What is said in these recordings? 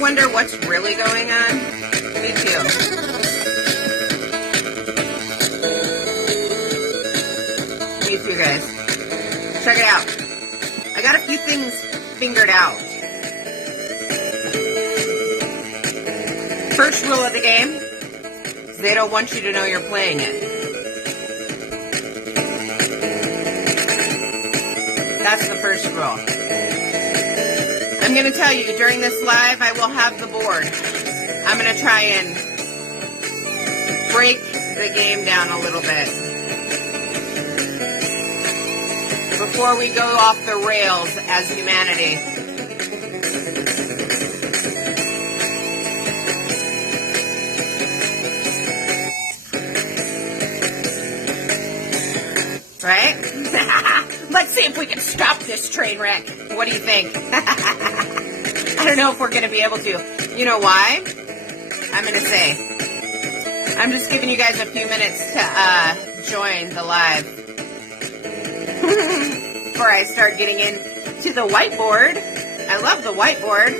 wonder what's really going on? Me too. Me too, guys. Check it out. I got a few things fingered out. First rule of the game is they don't want you to know you're playing it. That's the first rule. I'm going to tell you, during this live, I will have the board. I'm going to try and break the game down a little bit before we go off the rails as humanity. Right? Let's see if we can stop this train wreck. What do you think? I don't know if we're going to be able to. You know why? I'm going to say. I'm just giving you guys a few minutes to join the live. Before I start getting into the whiteboard. I love the whiteboard.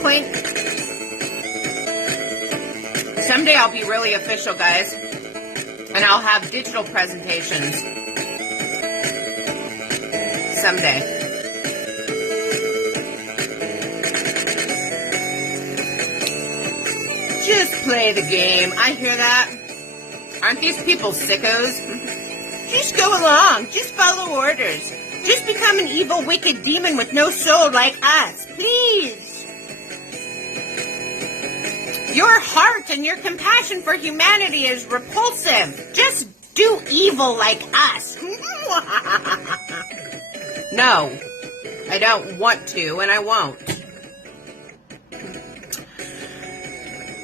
Clink. Someday I'll be really official, guys. And I'll have digital presentations. Someday. Just play the game. I hear that. Aren't these people sickos? Just go along. Just follow orders. Just become an evil, wicked demon with no soul like us. Please. Your heart and your compassion for humanity is repulsive. Just do evil like us. No, I don't want to, and I won't.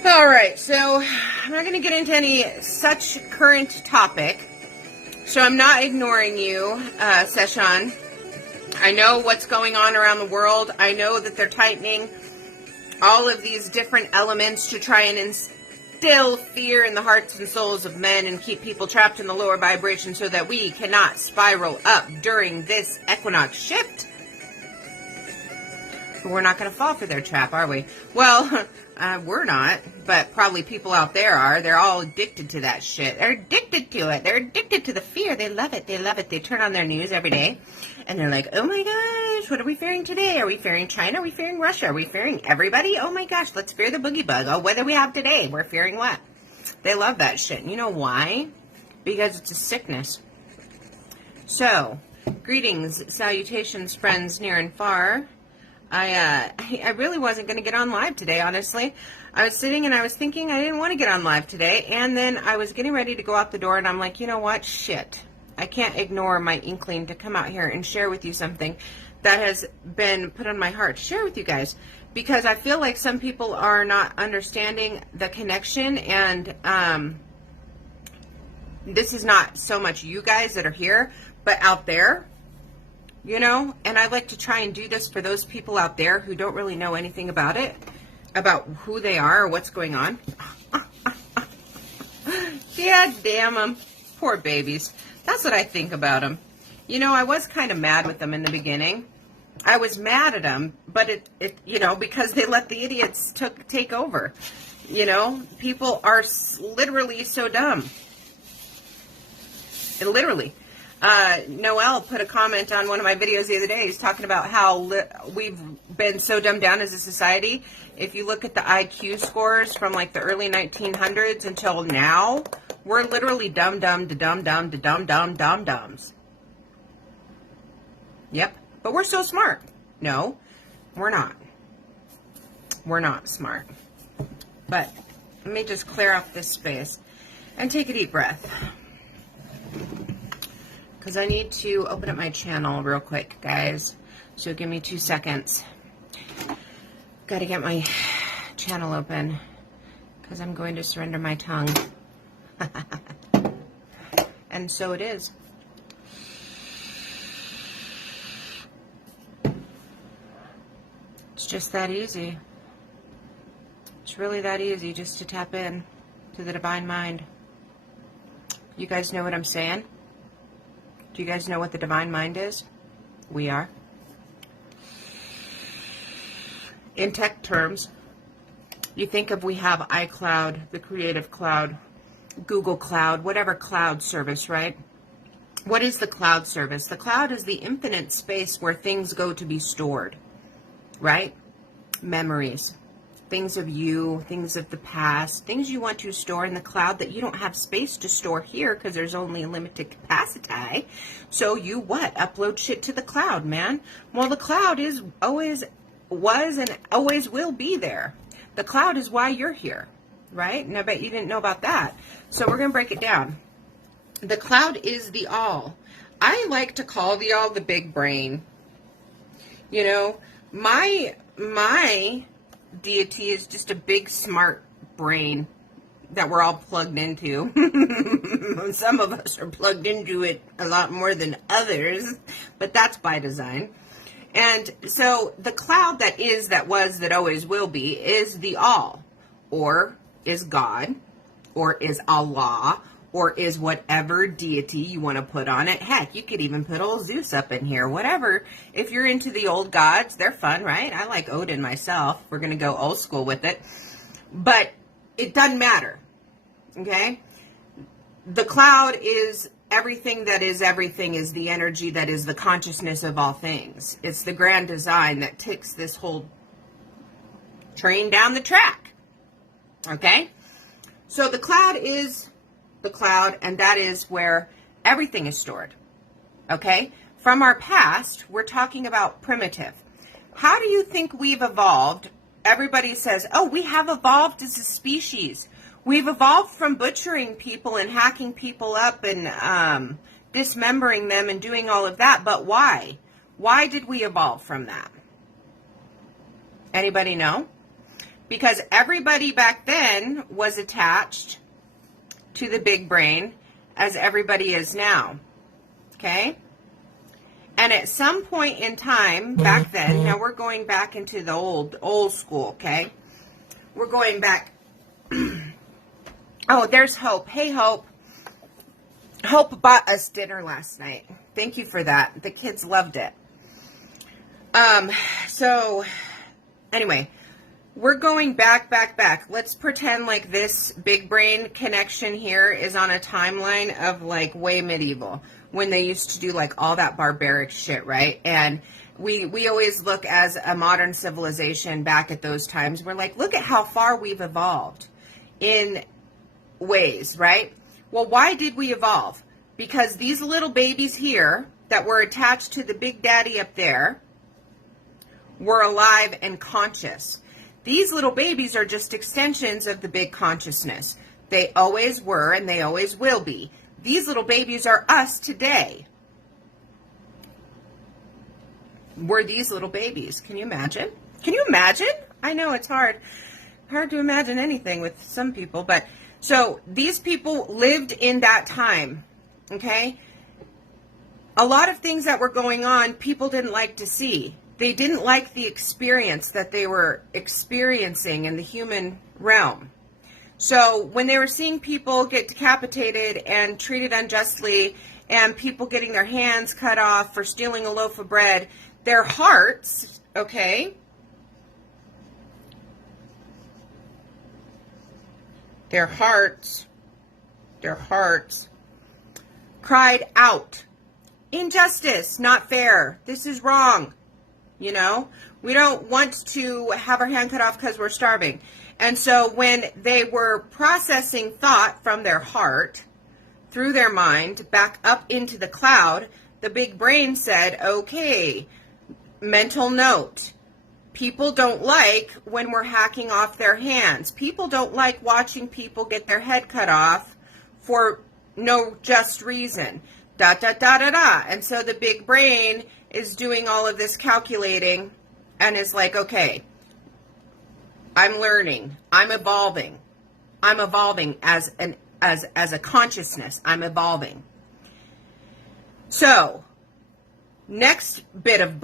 All right, so I'm not going to get into any such current topic. So I'm not ignoring you, Session. I know what's going on around the world. I know that they're tightening all of these different elements to try and instill fear in the hearts and souls of men and keep people trapped in the lower vibration so that we cannot spiral up during this equinox shift. But we're not going to fall for their trap, are we? Well, we're not, but probably people out there are. They're all addicted to that shit. They're addicted to it. They're addicted to the fear. They love it. They love it. They turn on their news every day, and they're like, oh my gosh, what are we fearing today? Are we fearing China? Are we fearing Russia? Are we fearing everybody? Oh my gosh, let's fear the boogie bug. Oh, what do we have today? We're fearing what? They love that shit. And you know why? Because it's a sickness. So, greetings, salutations, friends near and far. I really wasn't going to get on live today, honestly. I was sitting and I was thinking I didn't want to get on live today, and then I was getting ready to go out the door, and I'm like, you know what? Shit. I can't ignore my inkling to come out here and share with you something that has been put on my heart to share with you guys, because I feel like some people are not understanding the connection, and this is not so much you guys that are here, but out there. You know, and I'd like to try and do this for those people out there who don't really know anything about it, about who they are or what's going on. Yeah, damn them. Poor babies. That's what I think about them. You know, I was kind of mad with them in the beginning. I was mad at them, but it you know, because they let the idiots take over. You know, people are literally so dumb. And literally. Noel put a comment on one of my videos the other day. He's talking about how we've been so dumbed down as a society. If you look at the IQ scores from like the early 1900s until now, we're literally dumb to dumb-dumbs. Yep. But we're so smart. No, we're not. We're not smart. But let me just clear up this space and take a deep breath. Because I need to open up my channel real quick, guys. So give me 2 seconds. Got to get my channel open. Because I'm going to surrender my tongue. And so it is. It's just that easy. It's really that easy just to tap in to the divine mind. You guys know what I'm saying? Do you guys know what the divine mind is? We are. In tech terms, you think of, we have iCloud, the Creative Cloud, Google Cloud, whatever cloud service, right? What is the cloud service? The cloud is the infinite space where things go to be stored, right? Memories, things of you, things of the past, things you want to store in the cloud that you don't have space to store here because there's only a limited capacity. So you what? Upload shit to the cloud, man. Well, the cloud is always was and always will be there. The cloud is why you're here, right? And I bet you didn't know about that. So we're going to break it down. The cloud is the all. I like to call the all the big brain. You know, my deity is just a big smart brain that we're all plugged into. Some of us are plugged into it a lot more than others, but that's by design. And so the cloud that is, that was, that always will be is the all, or is God, or is Allah, or is whatever deity you want to put on it. Heck, you could even put old Zeus up in here, whatever. If you're into the old gods, they're fun, right? I like Odin myself. We're going to go old school with it. But it doesn't matter, okay? The cloud is everything that is everything, is the energy that is the consciousness of all things. It's the grand design that takes this whole train down the track, okay? So the cloud is the cloud, and that is where everything is stored, okay? From our past, we're talking about primitive. How do you think we've evolved? Everybody says, oh, we have evolved as a species. We've evolved from butchering people and hacking people up and dismembering them and doing all of that. But why? Why did we evolve from that? Anybody know? Because everybody back then was attached to the big brain as everybody is now. Okay? And at some point in time back then, now we're going back into the old school, okay? We're going back. Oh, there's Hope. Hey, Hope. Hope bought us dinner last night. Thank you for that. The kids loved it. So, anyway, we're going back. Let's pretend like this big brain connection here is on a timeline of like way medieval, when they used to do like all that barbaric shit, right? And we always look as a modern civilization back at those times. We're like, look at how far we've evolved in ways, right? Well, why did we evolve? Because these little babies here that were attached to the big daddy up there were alive and conscious. These little babies are just extensions of the big consciousness. They always were and they always will be. These little babies are us today. We're these little babies. Can you imagine? Can you imagine? I know it's hard to imagine anything with some people, but so these people lived in that time, okay? A lot of things that were going on, people didn't like to see. They didn't like the experience that they were experiencing in the human realm. So when they were seeing people get decapitated and treated unjustly, and people getting their hands cut off for stealing a loaf of bread, their hearts, okay, their hearts cried out, injustice, not fair, this is wrong. You know, we don't want to have our hand cut off because we're starving. And so when they were processing thought from their heart through their mind back up into the cloud, the big brain said, okay, mental note. People don't like when we're hacking off their hands. People don't like watching people get their head cut off for no just reason. And so the big brain is doing all of this calculating and is like, okay, I'm learning. I'm evolving. I'm evolving as a consciousness. I'm evolving. So, next bit of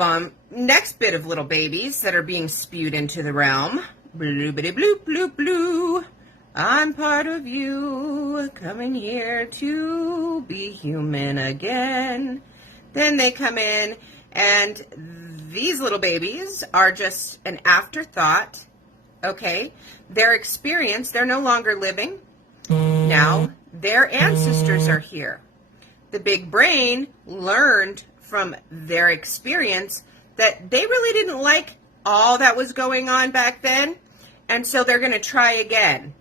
little babies that are being spewed into the realm. Bloopity bloop bloop blue. I'm part of you, coming here to be human again. Then they come in, and these little babies are just an afterthought, okay? Their experience, they're no longer living. Now, their ancestors are here. The big brain learned from their experience that they really didn't like all that was going on back then, and so they're going to try again.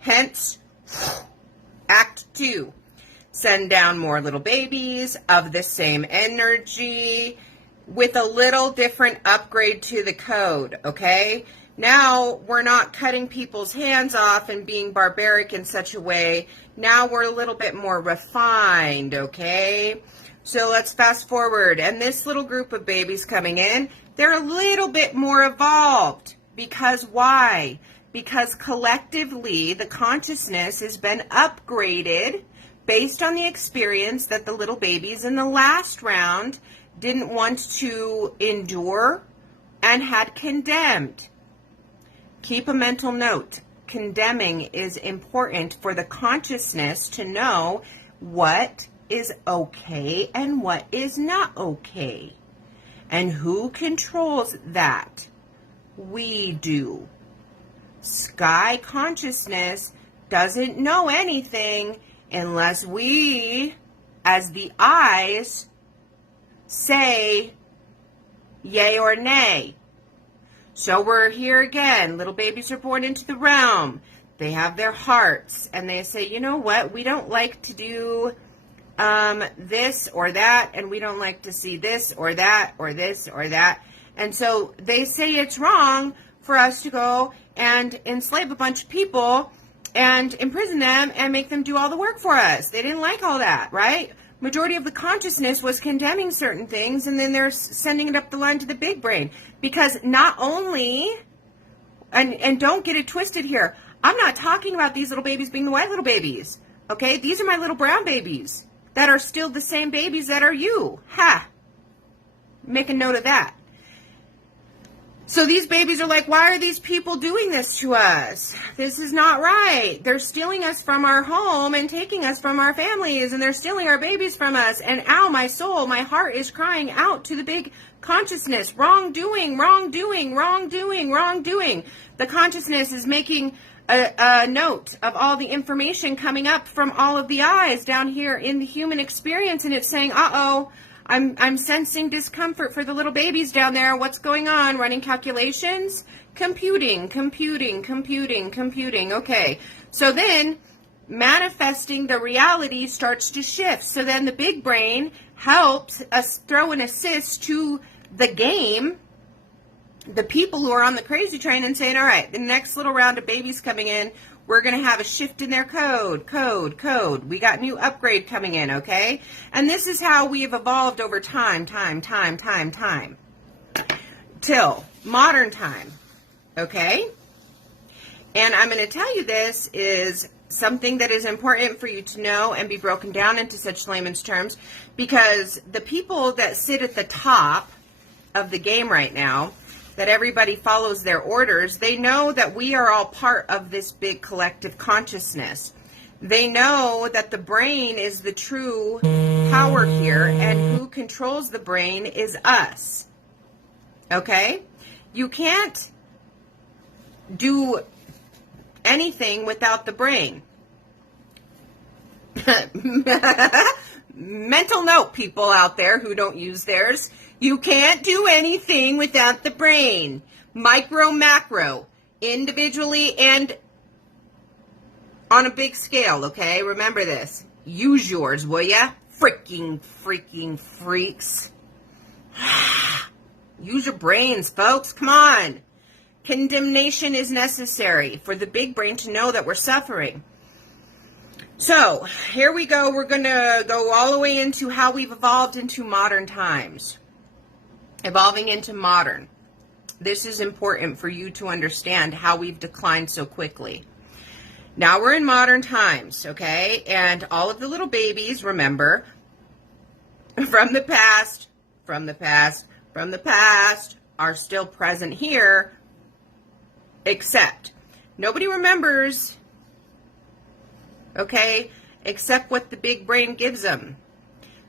Hence, Act 2. Send down more little babies of the same energy with a little different upgrade to the code, okay? Now we're not cutting people's hands off and being barbaric in such a way. Now we're a little bit more refined, okay? So let's fast forward. And this little group of babies coming in, they're a little bit more evolved. Because why? Because collectively the consciousness has been upgraded based on the experience that the little babies in the last round didn't want to endure and had condemned. Keep a mental note. Condemning is important for the consciousness to know what is okay and what is not okay. And who controls that? We do. Sky consciousness doesn't know anything unless we, as the eyes, say yay or nay. So we're here again. Little babies are born into the realm. They have their hearts, and they say, you know what? We don't like to do this or that, and we don't like to see this or that or this or that. And so they say it's wrong for us to go and enslave a bunch of people and imprison them and make them do all the work for us. They didn't like all that, right? Majority of the consciousness was condemning certain things, and then they're sending it up the line to the big brain. Because not only, and don't get it twisted here, I'm not talking about these little babies being the white little babies, okay? These are my little brown babies that are still the same babies that are you. Ha! Make a note of that. So these babies are like, why are these people doing this to us? This is not right. They're stealing us from our home and taking us from our families, and they're stealing our babies from us. And ow, my soul, my heart is crying out to the big consciousness. Wrongdoing, wrongdoing, wrongdoing, wrongdoing. The consciousness is making a note of all the information coming up from all of the eyes down here in the human experience, and it's saying, uh-oh, I'm sensing discomfort for the little babies down there. What's going on? Running calculations? Computing. Okay. So then manifesting the reality starts to shift. So then the big brain helps us throw an assist to the game, the people who are on the crazy train, and saying, all right, the next little round of babies coming in, we're going to have a shift in their code. We got new upgrade coming in, okay? And this is how we have evolved over time. Till modern time, okay? And I'm going to tell you this is something that is important for you to know and be broken down into such layman's terms, because the people that sit at the top of the game right now, that everybody follows their orders, they know that we are all part of this big collective consciousness. They know that the brain is the true power here, and who controls the brain is us. Okay? You can't do anything without the brain. Mental note, people out there who don't use theirs. You can't do anything without the brain. Micro, macro, individually and on a big scale, okay? Remember this. Use yours, will ya? Freaking freaks. Use your brains, folks. Come on. Condemnation is necessary for the big brain to know that we're suffering. So, here we go. We're going to go all the way into how we've evolved into modern times. Evolving into modern. This is important for you to understand how we've declined so quickly. Now we're in modern times, okay? And all of the little babies, remember, from the past, are still present here, except nobody remembers, okay, except what the big brain gives them.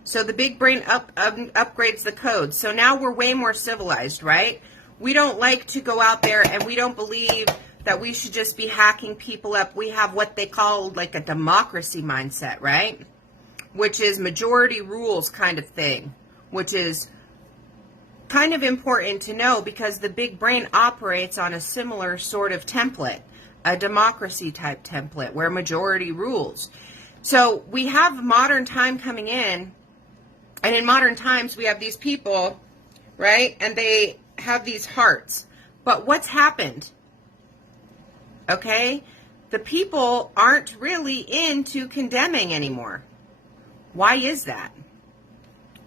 So the big brain upgrades the code. So now we're way more civilized, right? We don't like to go out there, and we don't believe that we should just be hacking people up. We have what they call like a democracy mindset, right? Which is majority rules kind of thing, which is kind of important to know because the big brain operates on a similar sort of template, a democracy type template where majority rules. So we have modern time coming in, and in modern times we have these people, right? And they have these hearts. But what's happened? Okay? The people aren't really into condemning anymore. Why is that?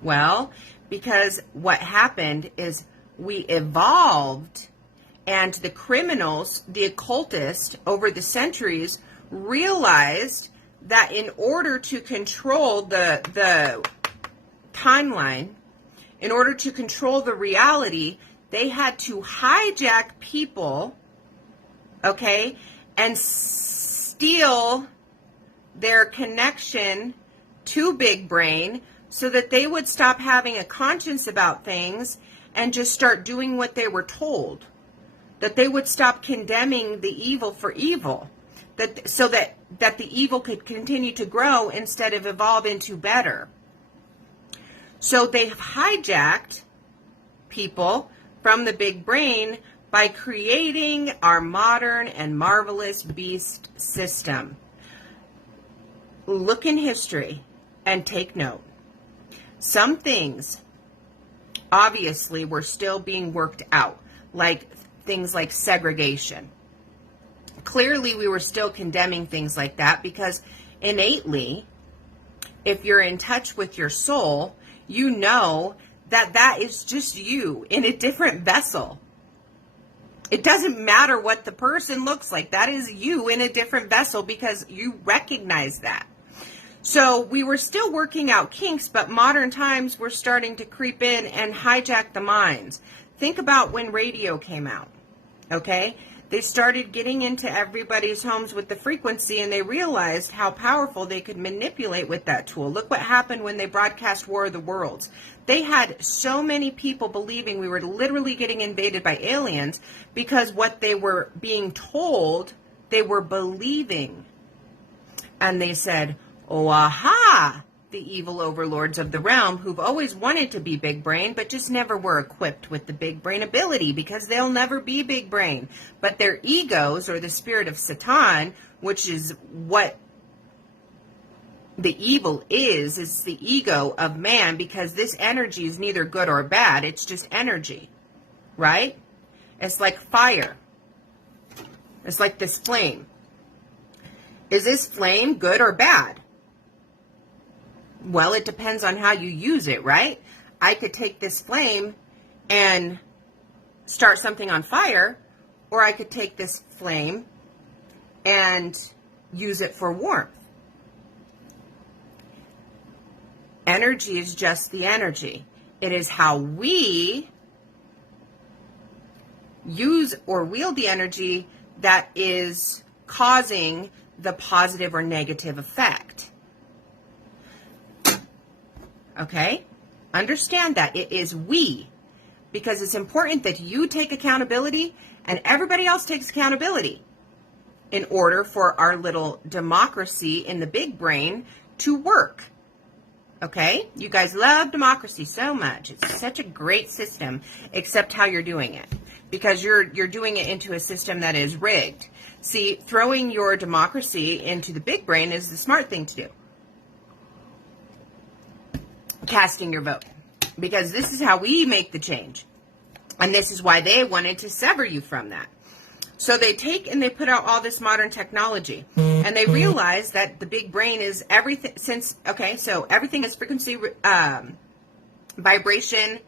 Well, because what happened is we evolved, and the criminals, the occultists, over the centuries realized that in order to control the timeline, in order to control the reality, they had to hijack people, okay, and steal their connection to big brain so that they would stop having a conscience about things and just start doing what they were told. That they would stop condemning the evil for evil. So that the evil could continue to grow instead of evolve into better. So they've hijacked people from the big brain by creating our modern and marvelous beast system. Look in history and take note. Some things obviously were still being worked out, like things like segregation. Clearly we were still condemning things like that because innately, if you're in touch with your soul, you know that that is just you in a different vessel. It doesn't matter what the person looks like. That is you in a different vessel because you recognize that. So we were still working out kinks, but modern times were starting to creep in and hijack the minds. Think about when radio came out, okay? They started getting into everybody's homes with the frequency, and they realized how powerful they could manipulate with that tool. Look what happened when they broadcast War of the Worlds. They had so many people believing we were literally getting invaded by aliens because what they were being told, they were believing. And they said, oh, aha, the evil overlords of the realm who've always wanted to be big brain, but just never were equipped with the big brain ability because they'll never be big brain. But their egos, or the spirit of Satan, which is what the evil is the ego of man, because this energy is neither good or bad. It's just energy, right? It's like fire. It's like this flame. Is this flame good or bad? Well, it depends on how you use it, right? I could take this flame and start something on fire, or I could take this flame and use it for warmth. Energy is just the energy. It is how we use or wield the energy that is causing the positive or negative effect. Okay? Understand that. It is we. Because it's important that you take accountability and everybody else takes accountability in order for our little democracy in the big brain to work. Okay? You guys love democracy so much. It's such a great system, except how you're doing it. Because you're doing it into a system that is rigged. See, throwing your democracy into the big brain is the smart thing to do. Casting your vote, because this is how we make the change, and this is why they wanted to sever you from that. So they take and they put out all this modern technology, and they realize that the big brain is everything. So everything is frequency, vibration,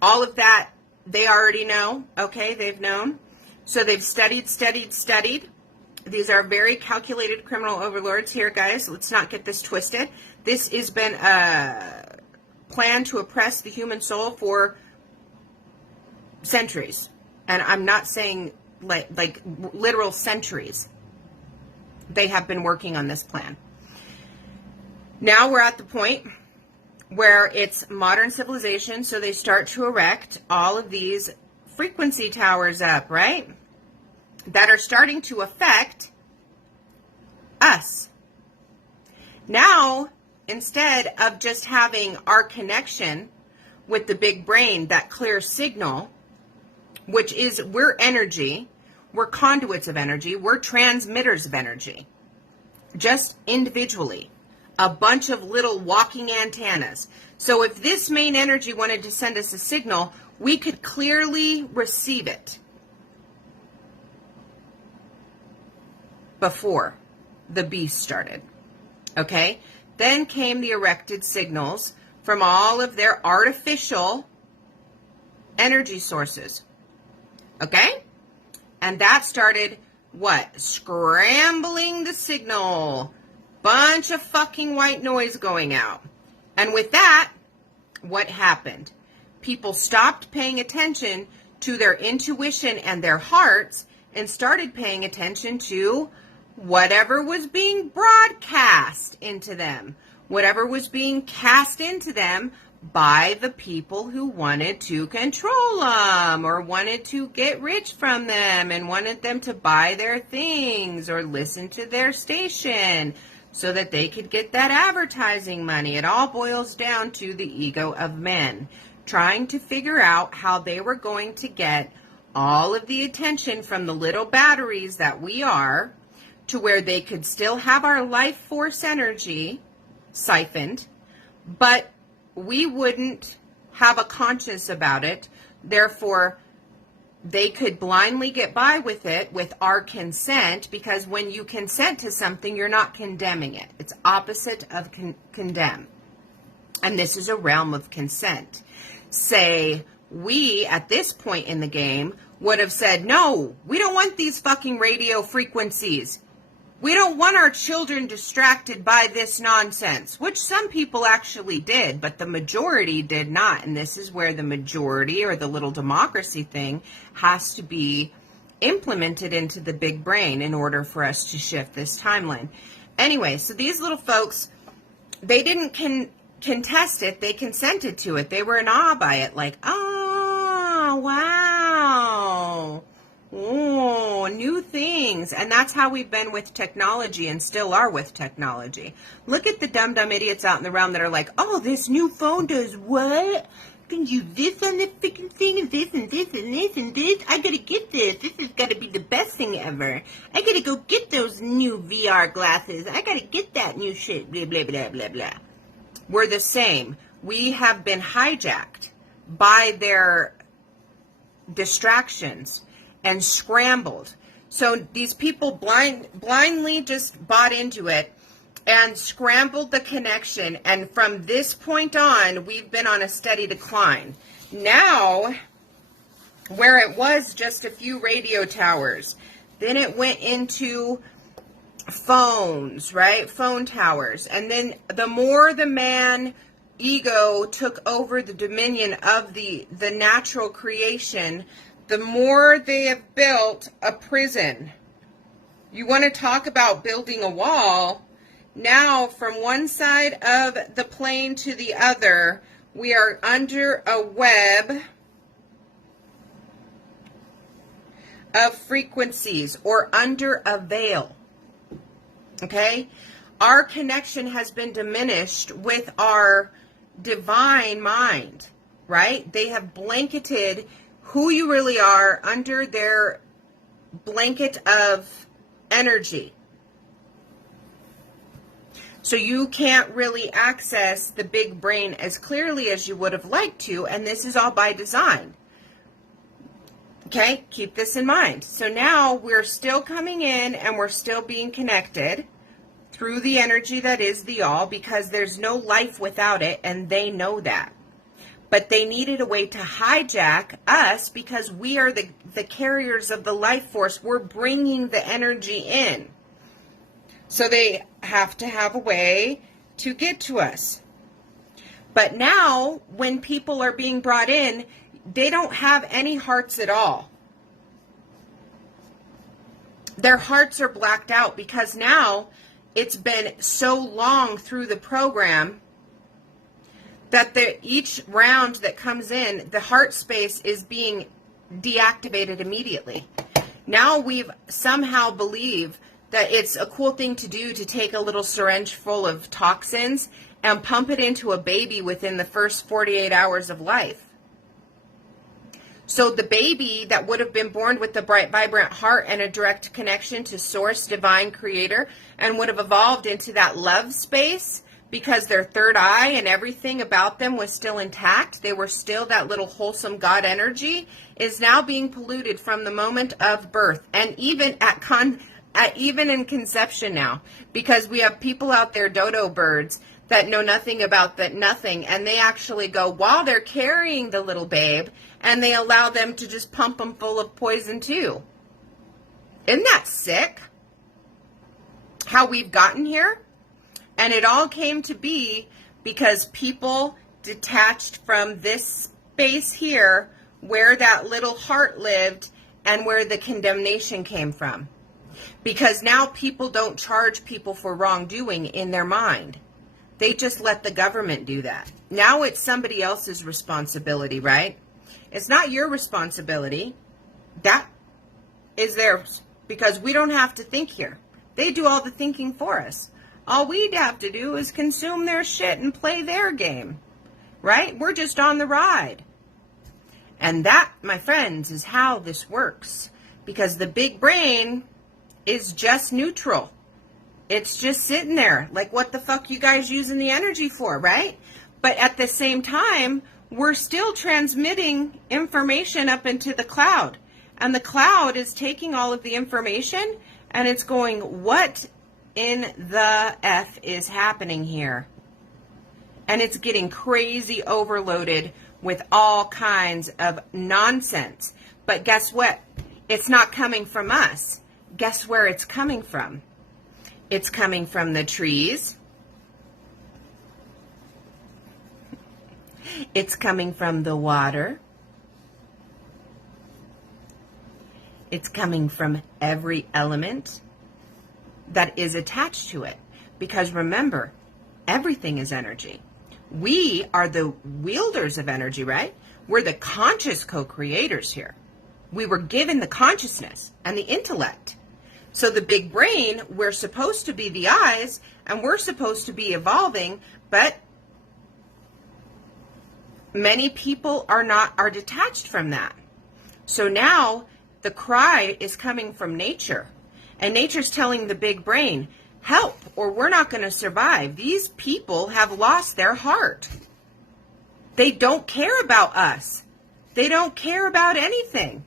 all of that they already know. Okay, they've known. So they've studied. These are very calculated criminal overlords here, guys. Let's not get this twisted. This has been a plan to oppress the human soul for centuries. And I'm not saying like literal centuries. They have been working on this plan. Now we're at the point where it's modern civilization, so they start to erect all of these frequency towers up, right? That are starting to affect us. Now, instead of just having our connection with the big brain, that clear signal, which is we're energy, we're conduits of energy, we're transmitters of energy, just individually, a bunch of little walking antennas. So if this main energy wanted to send us a signal, we could clearly receive it before the beast started. Okay? Then came the erected signals from all of their artificial energy sources. Okay? And that started what? Scrambling the signal. Bunch of fucking white noise going out. And with that, what happened? People stopped paying attention to their intuition and their hearts and started paying attention to whatever was being broadcast into them, whatever was being cast into them by the people who wanted to control them or wanted to get rich from them and wanted them to buy their things or listen to their station so that they could get that advertising money. It all boils down to the ego of men trying to figure out how they were going to get all of the attention from the little batteries that we are to where they could still have our life force energy siphoned, but we wouldn't have a conscience about it. Therefore, they could blindly get by with it with our consent, because when you consent to something, you're not condemning it. It's opposite of condemn. And this is a realm of consent. Say, we, at this point in the game, would have said, no, we don't want these fucking radio frequencies. We don't want our children distracted by this nonsense, which some people actually did, but the majority did not. And this is where the majority, or the little democracy thing, has to be implemented into the big brain in order for us to shift this timeline. Anyway, so these little folks, they didn't contest it. They consented to it. They were in awe by it, like, oh, wow. Oh, new things. And that's how we've been with technology and still are with technology. Look at the dumb idiots out in the realm that are like, oh, this new phone does what? Can do this on the freaking thing and this and this and this and this. I gotta get this. This has gotta be the best thing ever. I gotta go get those new VR glasses. I gotta get that new shit. Blah, blah, blah, blah, blah. We're the same. We have been hijacked by their distractions and scrambled. So these people blindly just bought into it and scrambled the connection. And from this point on, we've been on a steady decline. Now, where it was just a few radio towers, then it went into phones, right? Phone towers. And then the more the man ego took over the dominion of the natural creation, the more they have built a prison. You want to talk about building a wall? Now, from one side of the plane to the other, we are under a web of frequencies, or under a veil. Okay? Our connection has been diminished with our divine mind, right? They have blanketed who you really are under their blanket of energy. So you can't really access the big brain as clearly as you would have liked to, and this is all by design. Okay, keep this in mind. So now we're still coming in and we're still being connected through the energy that is the all, because there's no life without it, and they know that. But they needed a way to hijack us because we are the carriers of the life force. We're bringing the energy in. So they have to have a way to get to us. But now, when people are being brought in, they don't have any hearts at all. Their hearts are blacked out because now it's been so long through the program that each round that comes in, the heart space is being deactivated immediately. Now we've somehow believe that it's a cool thing to do to take a little syringe full of toxins and pump it into a baby within the first 48 hours of life. So the baby that would have been born with the bright, vibrant heart and a direct connection to Source, Divine, Creator, and would have evolved into that love space because their third eye and everything about them was still intact. They were still that little wholesome God energy, is now being polluted from the moment of birth, and even even in conception now, because we have people out there, dodo birds, that know nothing about that nothing, and they actually go while they're carrying the little babe, and they allow them to just pump them full of poison too. Isn't that sick? How we've gotten here? And it all came to be because people detached from this space here where that little heart lived and where the condemnation came from. Because now people don't charge people for wrongdoing in their mind. They just let the government do that. Now it's somebody else's responsibility, right? It's not your responsibility. That is theirs, because we don't have to think here. They do all the thinking for us. All we'd have to do is consume their shit and play their game, right? We're just on the ride. And that, my friends, is how this works. Because the big brain is just neutral. It's just sitting there. Like, what the fuck you guys using the energy for, right? But at the same time, we're still transmitting information up into the cloud. And the cloud is taking all of the information and it's going, what in the F is happening here? And it's getting crazy overloaded with all kinds of nonsense. But guess what? It's not coming from us. Guess where it's coming from? It's coming from the trees. It's coming from the water. It's coming from every element that is attached to it. Because remember, everything is energy. We are the wielders of energy, right? We're the conscious co-creators here. We were given the consciousness and the intellect. So the big brain, we're supposed to be the eyes, and we're supposed to be evolving, but many people are detached from that. So now the cry is coming from nature, and nature's telling the big brain, help, or we're not going to survive. These people have lost their heart. They don't care about us. They don't care about anything.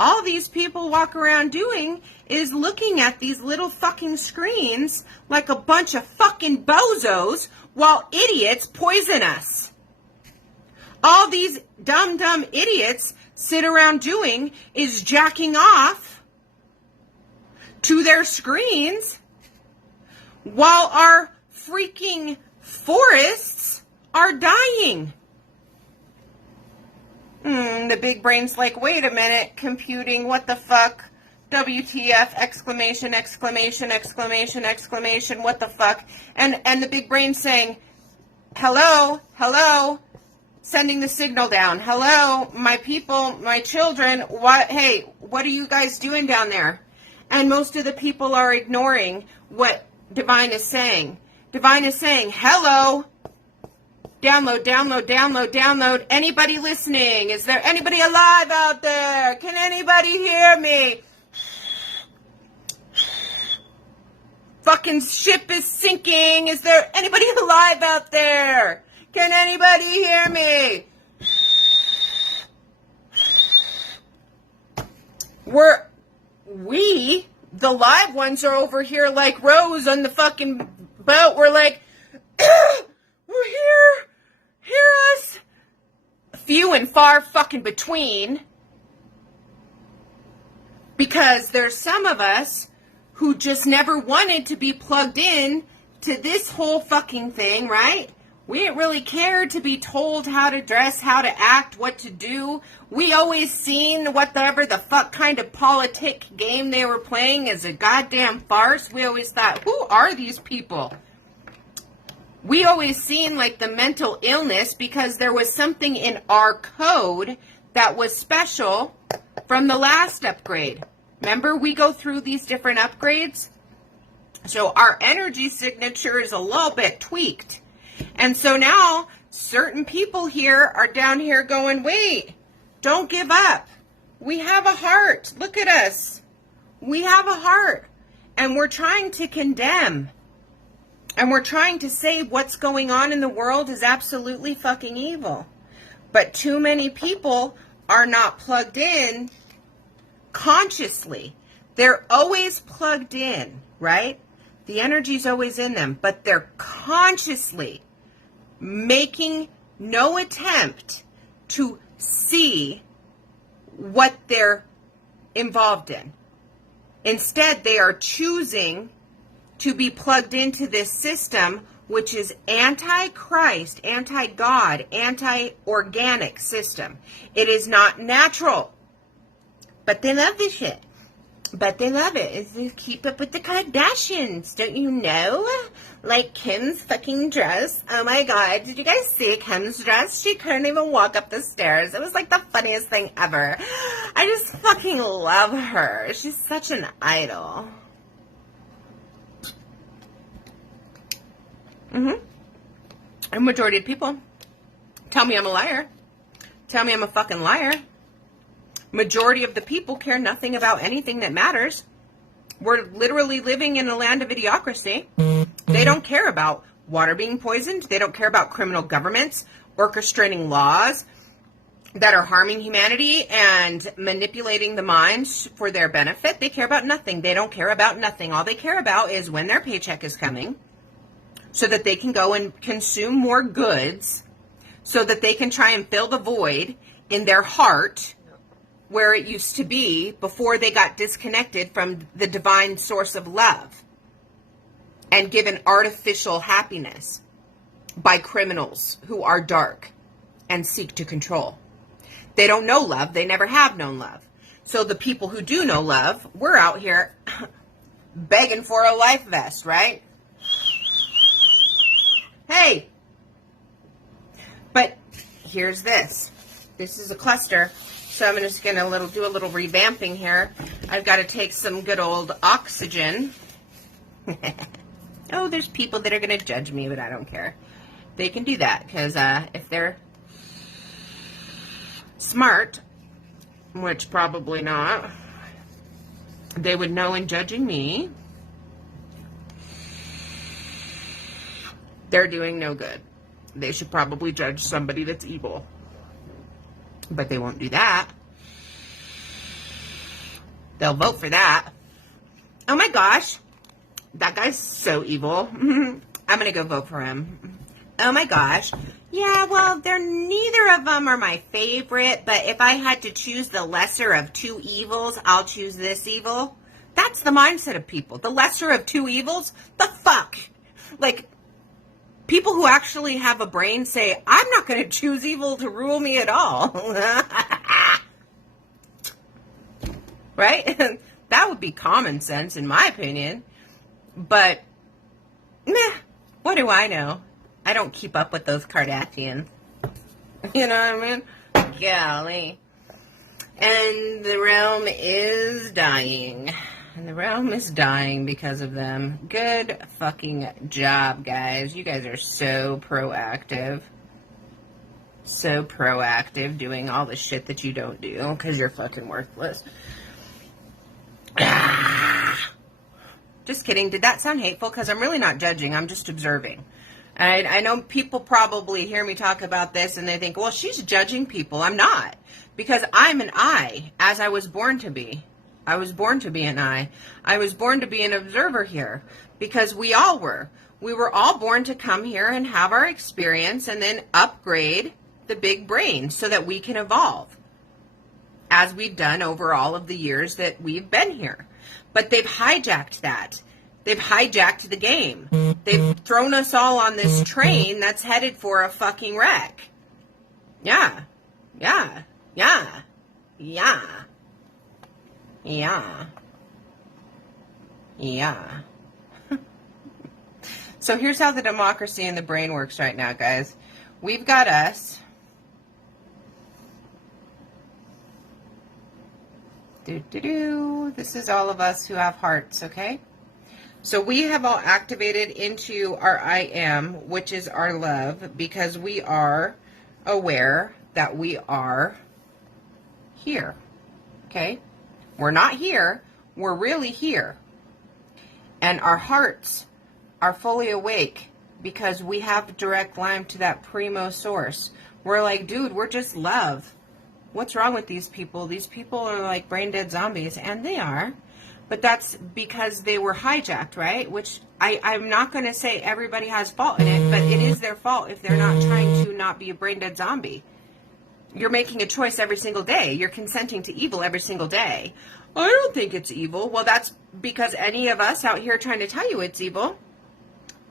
All these people walk around doing is looking at these little fucking screens like a bunch of fucking bozos while idiots poison us. All these dumb idiots sit around doing is jacking off to their screens while our freaking forests are dying. The big brain's like, wait a minute, computing, what the fuck? WTF, exclamation, exclamation, exclamation, exclamation, what the fuck? And the big brain's saying, hello, hello, sending the signal down. Hello, my people, my children, hey, what are you guys doing down there? And most of the people are ignoring what Divine is saying. Divine is saying, hello, download, download, download, download. Anybody listening? Is there anybody alive out there? Can anybody hear me? Fucking ship is sinking. Is there anybody alive out there? Can anybody hear me? We, the live ones, are over here like Rose on the fucking boat. We're like, we're here. Hear us. Few and far fucking between. Because there's some of us who just never wanted to be plugged in to this whole fucking thing, right? We didn't really care to be told how to dress, how to act, what to do. We always seen whatever the fuck kind of politic game they were playing as a goddamn farce. We always thought, who are these people? We always seen like the mental illness because there was something in our code that was special from the last upgrade. Remember, we go through these different upgrades. So our energy signature is a little bit tweaked. And so now certain people here are down here going, wait, don't give up. We have a heart. Look at us. We have a heart. And we're trying to condemn. And we're trying to say what's going on in the world is absolutely fucking evil. But too many people are not plugged in consciously. They're always plugged in, right? The energy's always in them, but they're consciously making no attempt to see what they're involved in. Instead, they are choosing to be plugged into this system, which is anti-Christ, anti-God, anti-organic system. It is not natural. But they love this shit. But they love it. It's to keep up with the Kardashians, don't you know? Like Kim's fucking dress. Oh my God, did you guys see Kim's dress? She couldn't even walk up the stairs. It was like the funniest thing ever. I just fucking love her. She's such an idol. A majority of people tell me I'm a liar. Tell me I'm a fucking liar. Majority of the people care nothing about anything that matters. We're literally living in a land of idiocracy. They don't care about water being poisoned. They don't care about criminal governments orchestrating laws that are harming humanity and manipulating the minds for their benefit. They care about nothing. They don't care about nothing. All they care about is when their paycheck is coming so that they can go and consume more goods so that they can try and fill the void in their heart where it used to be before they got disconnected from the divine source of love and given artificial happiness by criminals who are dark and seek to control. They don't know love. They never have known love. So the people who do know love, we're out here begging for a life vest, right? Hey! But here's this. This is a cluster. So I'm just going to do a little revamping here. I've got to take some good old oxygen. Oh, there's people that are going to judge me, but I don't care. They can do that because if they're smart, which probably not, they would know in judging me, they're doing no good. They should probably judge somebody that's evil. But they won't do that. They'll vote for that. Oh my gosh. That guy's so evil. I'm going to go vote for him. Oh my gosh. Yeah, well, neither of them are my favorite, but if I had to choose the lesser of two evils, I'll choose this evil. That's the mindset of people. The lesser of two evils? The fuck? Like, people who actually have a brain say, I'm not going to choose evil to rule me at all. Right? That would be common sense, in my opinion. But, meh, what do I know? I don't keep up with those Kardashians. You know what I mean? Golly. And the realm is dying. And the realm is dying because of them. Good fucking job, guys. You guys are so proactive. So proactive doing all the shit that you don't do because you're fucking worthless. Just kidding. Did that sound hateful? Because I'm really not judging. I'm just observing. I know people probably hear me talk about this and they think, well, she's judging people. I'm not. Because I'm an I, as I was born to be. I was born to be an I. I was born to be an observer here. Because we all were. We were all born to come here and have our experience and then upgrade the big brain so that we can evolve. As we've done over all of the years that we've been here. But they've hijacked that. They've hijacked the game. They've thrown us all on this train that's headed for a fucking wreck. Yeah. Yeah. Yeah. Yeah. Yeah. Yeah. So here's how the democracy in the brain works right now, guys. We've got us. This is all of us who have hearts, okay? So we have all activated into our I am, which is our love, because we are aware that we are here, okay? We're not here. We're really here. And our hearts are fully awake because we have direct line to that primo source. We're like, dude, we're just love. What's wrong with these people? These people are like brain dead zombies, and they are. But that's because they were hijacked, right? Which I'm not going to say everybody has fault in it, but it is their fault if they're not trying to not be a brain dead zombie. You're making a choice every single day. You're consenting to evil every single day. I don't think it's evil. Well, that's because any of us out here trying to tell you it's evil,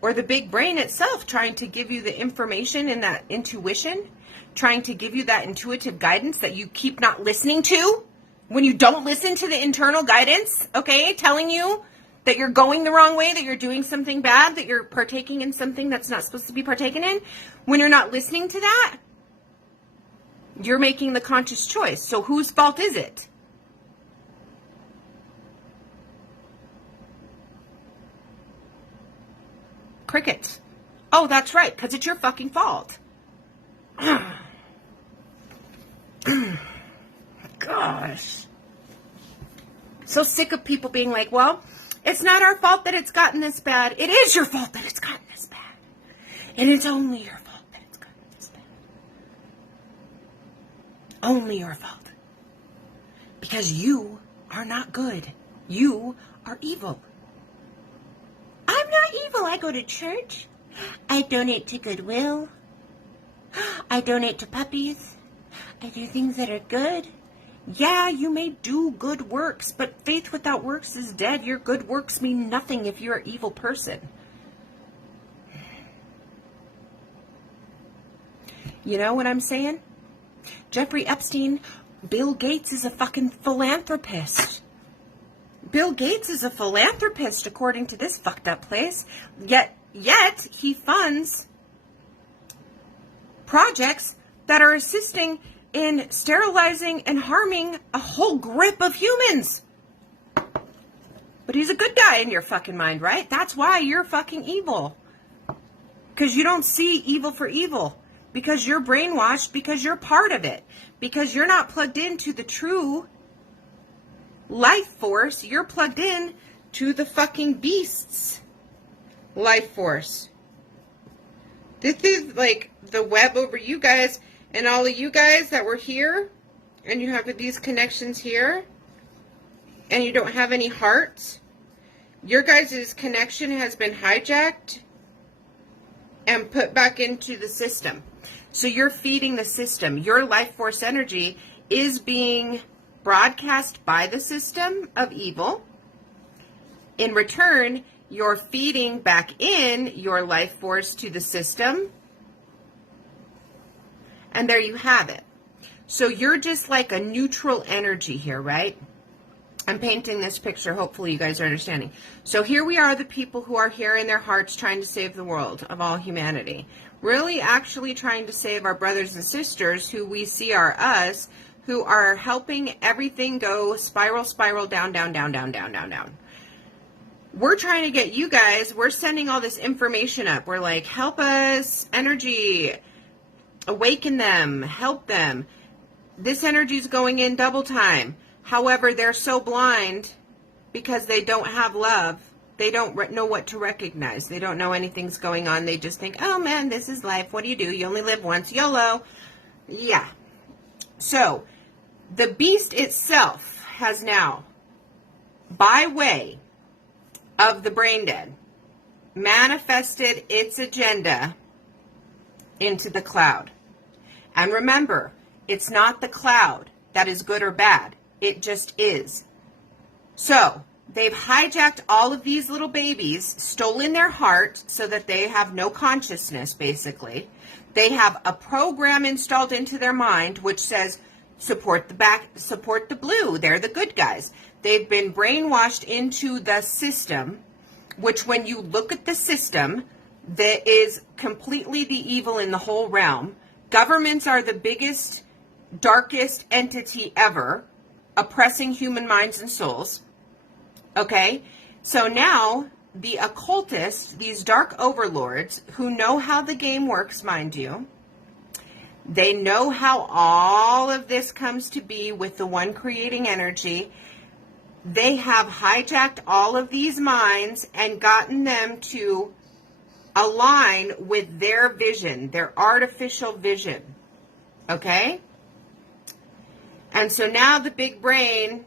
or the big brain itself trying to give you the information and that intuition, trying to give you that intuitive guidance that you keep not listening to when you don't listen to the internal guidance, okay, telling you that you're going the wrong way, that you're doing something bad, that you're partaking in something that's not supposed to be partaken in. When you're not listening to that, you're making the conscious choice. So whose fault is it? Crickets. Oh, that's right, because it's your fucking fault. Gosh. So sick of people being like, well, it's not our fault that it's gotten this bad. It is your fault that it's gotten this bad. And it's only your fault that it's gotten this bad. Only your fault. Because you are not good. You are evil. I'm not evil. I go to church. I donate to Goodwill. I donate to puppies. I do things that are good. Yeah, you may do good works, but faith without works is dead. Your good works mean nothing if you're an evil person. You know what I'm saying? Jeffrey Epstein, Bill Gates is a fucking philanthropist. Bill Gates is a philanthropist, according to this fucked up place. Yet he funds projects that are assisting in sterilizing and harming a whole grip of humans. But he's a good guy in your fucking mind, right? That's why you're fucking evil. Because you don't see evil for evil. Because you're brainwashed, because you're part of it. Because you're not plugged into the true life force. You're plugged in to the fucking beast's life force. This is like the web over you guys. And all of you guys that were here, and you have these connections here, and you don't have any hearts, your guys' connection has been hijacked and put back into the system. So you're feeding the system. Your life force energy is being broadcast by the system of evil. In return, you're feeding back in your life force to the system. And there you have it. So you're just like a neutral energy here, right? I'm painting this picture. Hopefully you guys are understanding. So here we are, the people who are here in their hearts trying to save the world of all humanity. Really actually trying to save our brothers and sisters who we see are us, who are helping everything go spiral, down, down. We're trying to get you guys, we're sending all this information up. We're like, help us, energy, awaken them, help them. This energy is going in double time. However, they're so blind because they don't have love. They don't know what to recognize. They don't know anything's going on. They just think, oh man, this is life. What do? You only live once. YOLO. Yeah. So, the beast itself has now, by way of the brain dead, manifested its agenda into the cloud. And remember, it's not the cloud that is good or bad. It just is. So, they've hijacked all of these little babies, stolen their heart so that they have no consciousness, basically. They have a program installed into their mind which says, support the blue. They're the good guys. They've been brainwashed into the system, which when you look at the system, that is completely the evil in the whole realm. Governments are the biggest, darkest entity ever, oppressing human minds and souls. Okay? So now, the occultists, these dark overlords, who know how the game works, mind you, they know how all of this comes to be with the one creating energy. They have hijacked all of these minds and gotten them to align with their vision, their artificial vision. Okay? And so now the big brain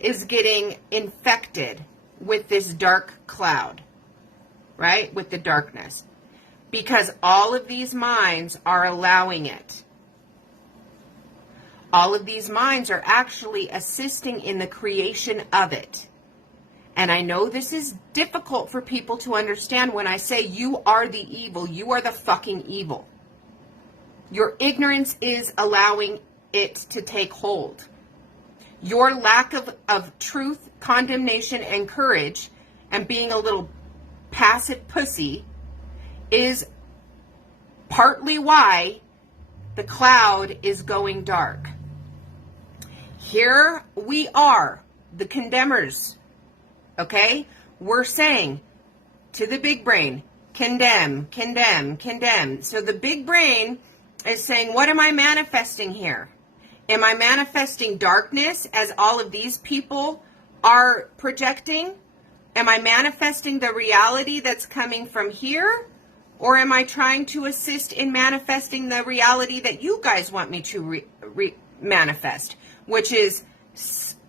is getting infected with this dark cloud, right? With the darkness. Because all of these minds are allowing it. All of these minds are actually assisting in the creation of it. And I know this is difficult for people to understand when I say you are the evil. You are the fucking evil. Your ignorance is allowing it to take hold. Your lack of truth, condemnation, and courage, and being a little passive pussy is partly why the cloud is going dark. Here we are, the condemners, okay? We're saying to the big brain, condemn, condemn, condemn. So the big brain is saying, what am I manifesting here? Am I manifesting darkness as all of these people are projecting? Am I manifesting the reality that's coming from here? Or am I trying to assist in manifesting the reality that you guys want me to manifest? Which is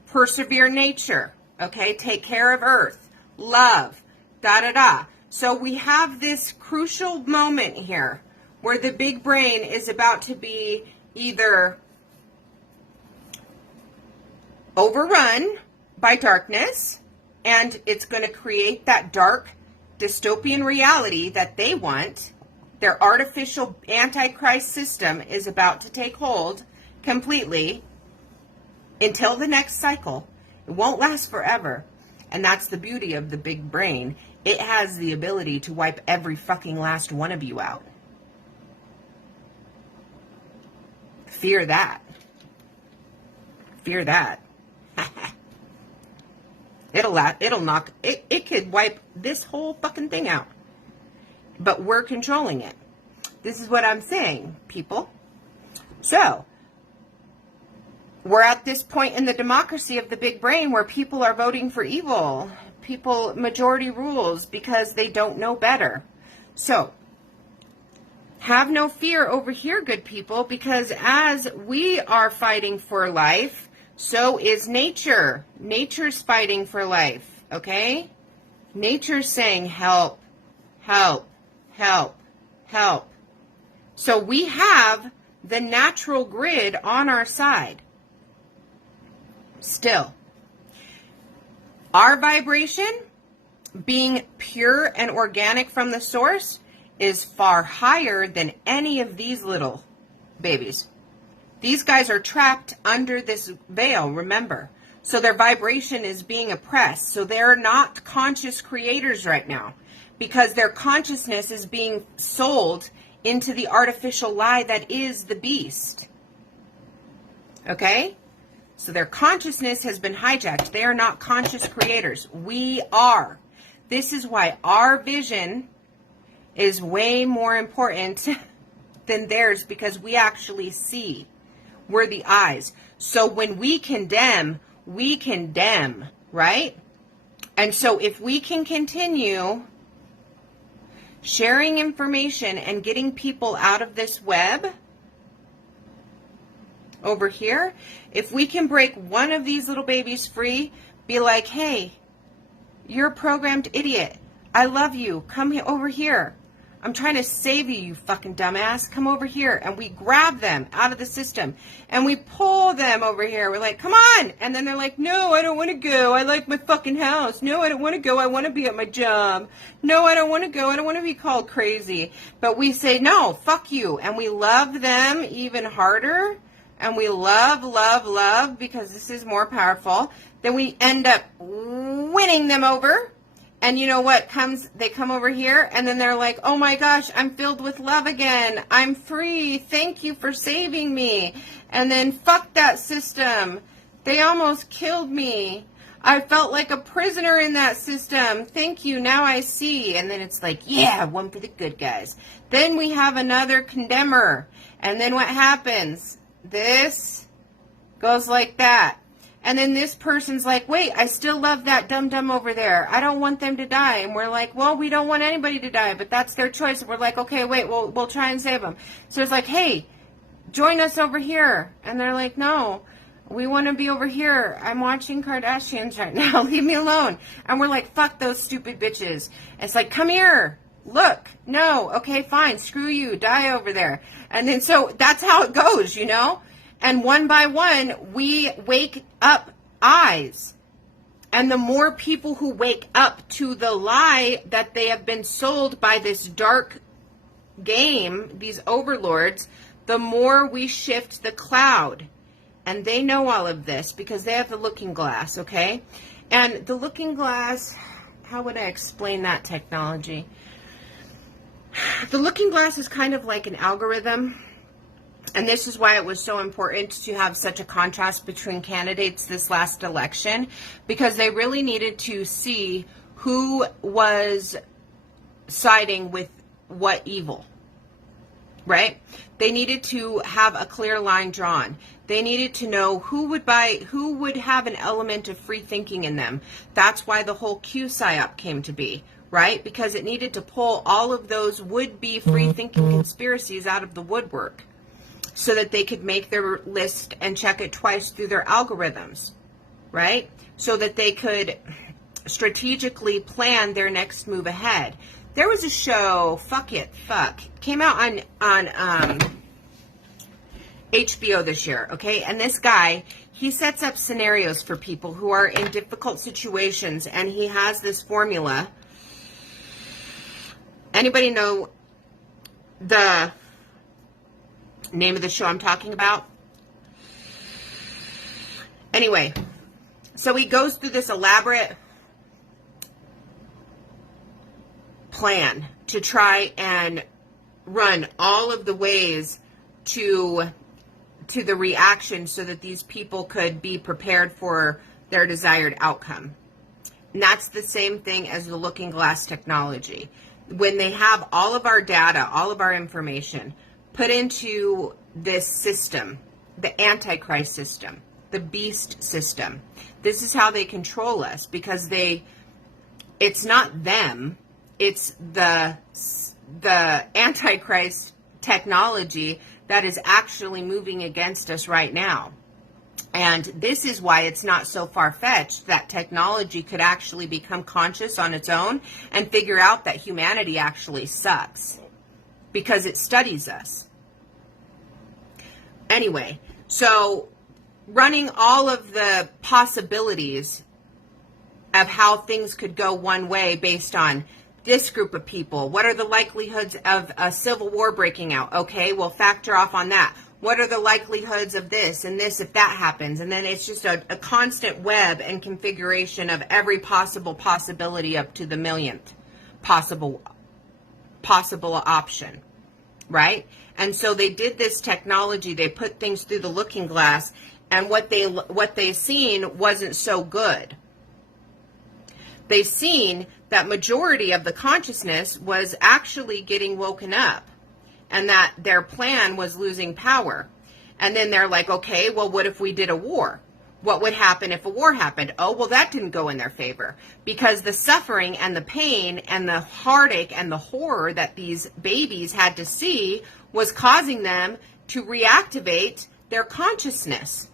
persevere nature, okay? Take care of earth, love, da-da-da. So we have this crucial moment here where the big brain is about to be either overrun by darkness, and it's going to create that dark dystopian reality that they want. Their artificial antichrist system is about to take hold completely until the next cycle. It won't last forever. And that's the beauty of the big brain. It has the ability to wipe every fucking last one of you out. Fear that. Fear that. It'll knock, it could wipe this whole fucking thing out. But we're controlling it. This is what I'm saying, people. So, we're at this point in the democracy of the big brain where people are voting for evil. People, majority rules because they don't know better. So, have no fear over here, good people, because as we are fighting for life, so is nature. Nature's fighting for life, okay? Nature's saying help, help, help, help. So we have the natural grid on our side. Still, our vibration, being pure and organic from the source, is far higher than any of these little babies. These guys are trapped under this veil, remember. So their vibration is being oppressed. So they're not conscious creators right now because their consciousness is being sold into the artificial lie that is the beast. Okay? So their consciousness has been hijacked. They are not conscious creators. We are. This is why our vision is way more important than theirs because we actually see. We're the eyes. So when we condemn, right? And so if we can continue sharing information and getting people out of this web over here, if we can break one of these little babies free, be like, hey, you're a programmed idiot. I love you. Come over here. I'm trying to save you, you fucking dumbass. Come over here. And we grab them out of the system. And we pull them over here. We're like, come on. And then they're like, no, I don't want to go. I like my fucking house. No, I don't want to go. I want to be at my job. No, I don't want to go. I don't want to be called crazy. But we say, no, fuck you. And we love them even harder. And we love, love, love because this is more powerful. Then we end up winning them over. And you know what comes? They come over here and then they're like, oh my gosh, I'm filled with love again. I'm free. Thank you for saving me. And then fuck that system. They almost killed me. I felt like a prisoner in that system. Thank you. Now I see. And then it's like, yeah, one for the good guys. Then we have another condemner. And then what happens? This goes like that. And then this person's like, wait, I still love that dum-dum over there. I don't want them to die. And we're like, well, we don't want anybody to die, but that's their choice. And we're like, okay, wait, we'll try and save them. So it's like, hey, join us over here. And they're like, no, we want to be over here. I'm watching Kardashians right now. Leave me alone. And we're like, fuck those stupid bitches. It's like, come here. Look. No. Okay, fine. Screw you. Die over there. And then so that's how it goes, you know? And one by one, we wake up eyes. And the more people who wake up to the lie that they have been sold by this dark game, these overlords, the more we shift the cloud. And they know all of this because they have the looking glass, okay? And the looking glass, how would I explain that technology? The looking glass is kind of like an algorithm. And this is why it was so important to have such a contrast between candidates this last election, because they really needed to see who was siding with what evil, right? They needed to have a clear line drawn. They needed to know who would have an element of free thinking in them. That's why the whole Q psyop came to be, right? Because it needed to pull all of those would-be free thinking conspiracies out of the woodwork, so that they could make their list and check it twice through their algorithms, right? So that they could strategically plan their next move ahead. There was a show, came out on HBO this year, okay? And this guy, he sets up scenarios for people who are in difficult situations, and he has this formula. Anybody know the name of the show I'm talking about? Anyway, so he goes through this elaborate plan to try and run all of the ways to the reaction so that these people could be prepared for their desired outcome. And that's the same thing as the looking glass technology. When they have all of our data, all of our information put into this system, the Antichrist system, the beast system. This is how they control us, because it's not them, it's the Antichrist technology that is actually moving against us right now. And this is why it's not so far-fetched that technology could actually become conscious on its own and figure out that humanity actually sucks, because it studies us. Anyway, so running all of the possibilities of how things could go one way based on this group of people. What are the likelihoods of a civil war breaking out? Okay, we'll factor off on that. What are the likelihoods of this and this if that happens? And then it's just a constant web and configuration of every possible possibility up to the millionth possible option, right? And so they did this technology. They put things through the looking glass, and what they seen wasn't so good. They seen that majority of the consciousness was actually getting woken up, and that their plan was losing power. And then they're like, okay, well, what if we did a war? What would happen if a war happened? Oh, well, that didn't go in their favor, because the suffering and the pain and the heartache and the horror that these babies had to see was causing them to reactivate their consciousness.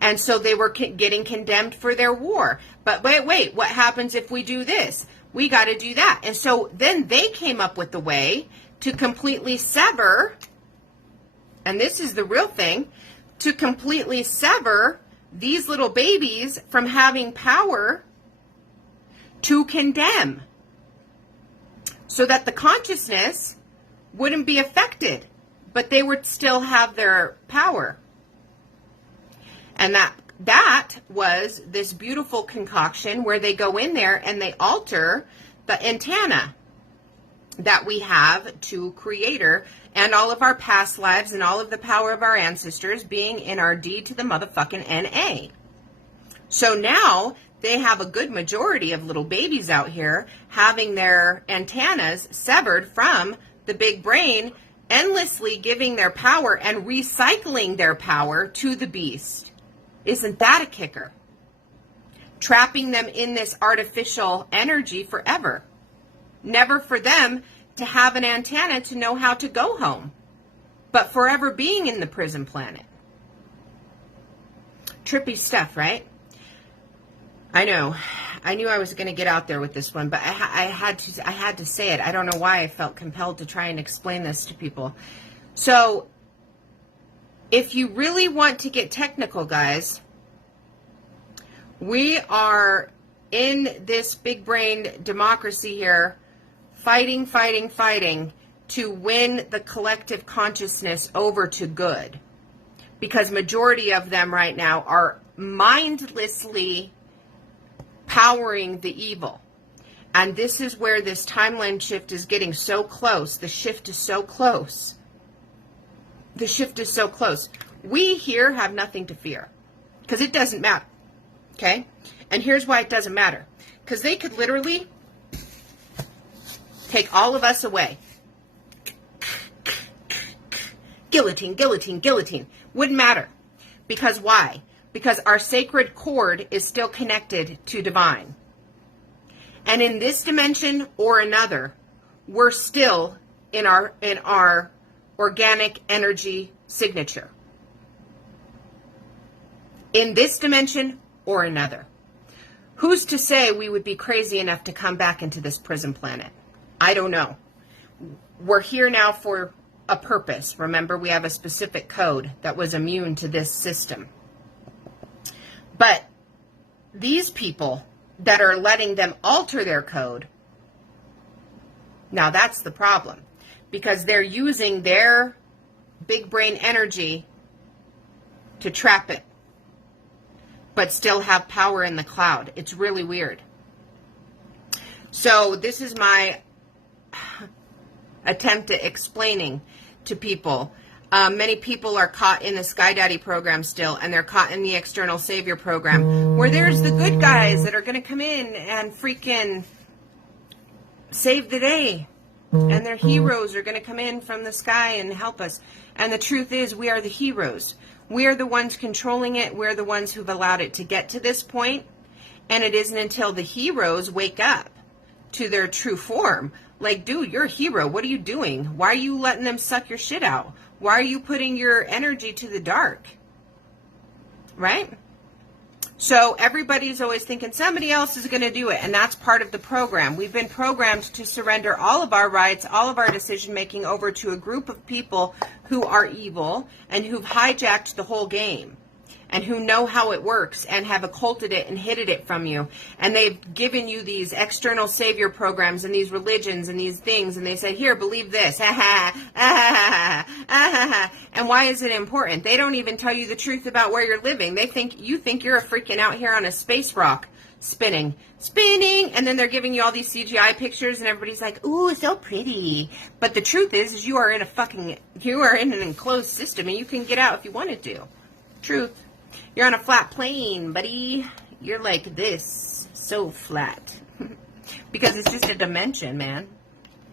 And so they were getting condemned for their war. But wait, what happens if we do this? We got to do that. And so then they came up with the way to completely sever, and this is the real thing, to completely sever these little babies from having power to condemn, so that the consciousness wouldn't be affected, but they would still have their power. And that was this beautiful concoction where they go in there and they alter the antenna that we have to Creator and all of our past lives and all of the power of our ancestors being in our deed to the motherfucking NA. So now they have a good majority of little babies out here having their antennas severed from the big brain, endlessly giving their power and recycling their power to the beast. Isn't that a kicker? Trapping them in this artificial energy forever. Never for them to have an antenna to know how to go home, but forever being in the prison planet. Trippy stuff, right? I know. I knew I was going to get out there with this one, but I had to say it. I don't know why I felt compelled to try and explain this to people. So, if you really want to get technical, guys, we are in this big brain democracy here, fighting to win the collective consciousness over to good. Because majority of them right now are mindlessly powering the evil. And this is where this timeline shift is getting so close. The shift is so close. The shift is so close. We here have nothing to fear. Because it doesn't matter. Okay? And here's why it doesn't matter. Because they could literally take all of us away. Guillotine, guillotine, guillotine. Wouldn't matter. Because why? Because our sacred cord is still connected to divine. And in this dimension or another, we're still in our organic energy signature. In this dimension or another. Who's to say we would be crazy enough to come back into this prison planet? I don't know. We're here now for a purpose. Remember, we have a specific code that was immune to this system. But these people that are letting them alter their code, now that's the problem. Because they're using their big brain energy to trap it, but still have power in the cloud. It's really weird. So this is my attempt at explaining to people. Many people are caught in the Sky Daddy program still, and they're caught in the External Savior program, where there's the good guys that are going to come in and freaking save the day. And their heroes are going to come in from the sky and help us. And the truth is, we are the heroes. We are the ones controlling it. We're the ones who've allowed it to get to this point. And it isn't until the heroes wake up to their true form. Like, dude, you're a hero. What are you doing? Why are you letting them suck your shit out? Why are you putting your energy to the dark? Right? So everybody's always thinking somebody else is going to do it. And that's part of the program. We've been programmed to surrender all of our rights, all of our decision making over to a group of people who are evil and who've hijacked the whole game. And who know how it works and have occulted it and hidden it from you. And they've given you these external savior programs and these religions and these things. And they say, here, believe this. And why is it important? They don't even tell you the truth about where you're living. You think you're freaking out here on a space rock spinning. And then they're giving you all these CGI pictures and everybody's like, ooh, so pretty. But the truth is you are in an enclosed system and you can get out if you wanted to. Truth. You're on a flat plane, buddy. You're like this. So flat. Because it's just a dimension, man.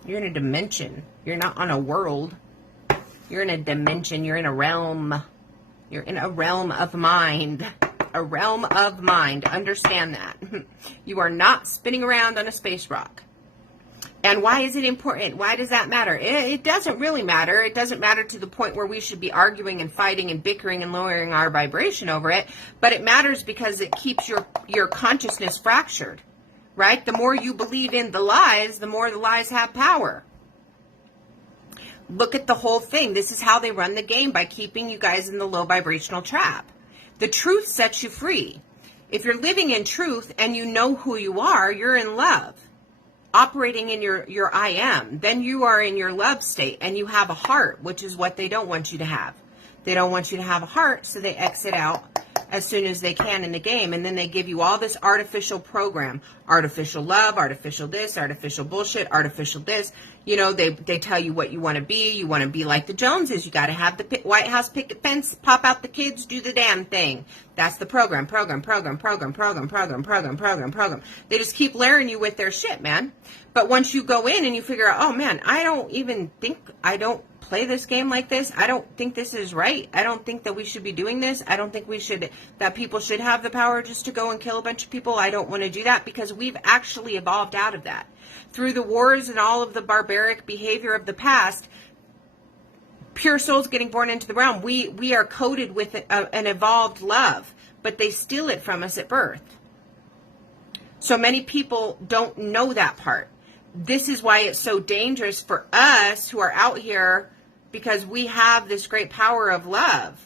You're in a dimension. You're not on a world. You're in a dimension. You're in a realm. You're in a realm of mind. A realm of mind. Understand that. You are not spinning around on a space rock. And why is it important? Why does that matter? It doesn't really matter. It doesn't matter to the point where we should be arguing and fighting and bickering and lowering our vibration over it. But it matters because it keeps your consciousness fractured, right? The more you believe in the lies, the more the lies have power. Look at the whole thing. This is how they run the game, by keeping you guys in the low vibrational trap. The truth sets you free. If you're living in truth and you know who you are, you're in love. Operating in your I am, then you are in your love state and you have a heart, which is what they don't want you to have. They don't want you to have a heart, so they exit out as soon as they can in the game. And then they give you all this artificial program, artificial love, artificial this, artificial bullshit, artificial this. You know, they tell you what you want to be. You want to be like the Joneses. You got to have the White House picket fence, pop out the kids, do the damn thing. That's the program. They just keep layering you with their shit, man. But once you go in and you figure out, oh man, I don't play this game like this. I don't think this is right. I don't think that we should be doing this. I don't think that people should have the power just to go and kill a bunch of people. I don't want to do that, because we've actually evolved out of that. Through the wars and all of the barbaric behavior of the past, pure souls getting born into the realm, we are coded with an evolved love, but they steal it from us at birth. So many people don't know that part. This is why it's so dangerous for us who are out here, because we have this great power of love,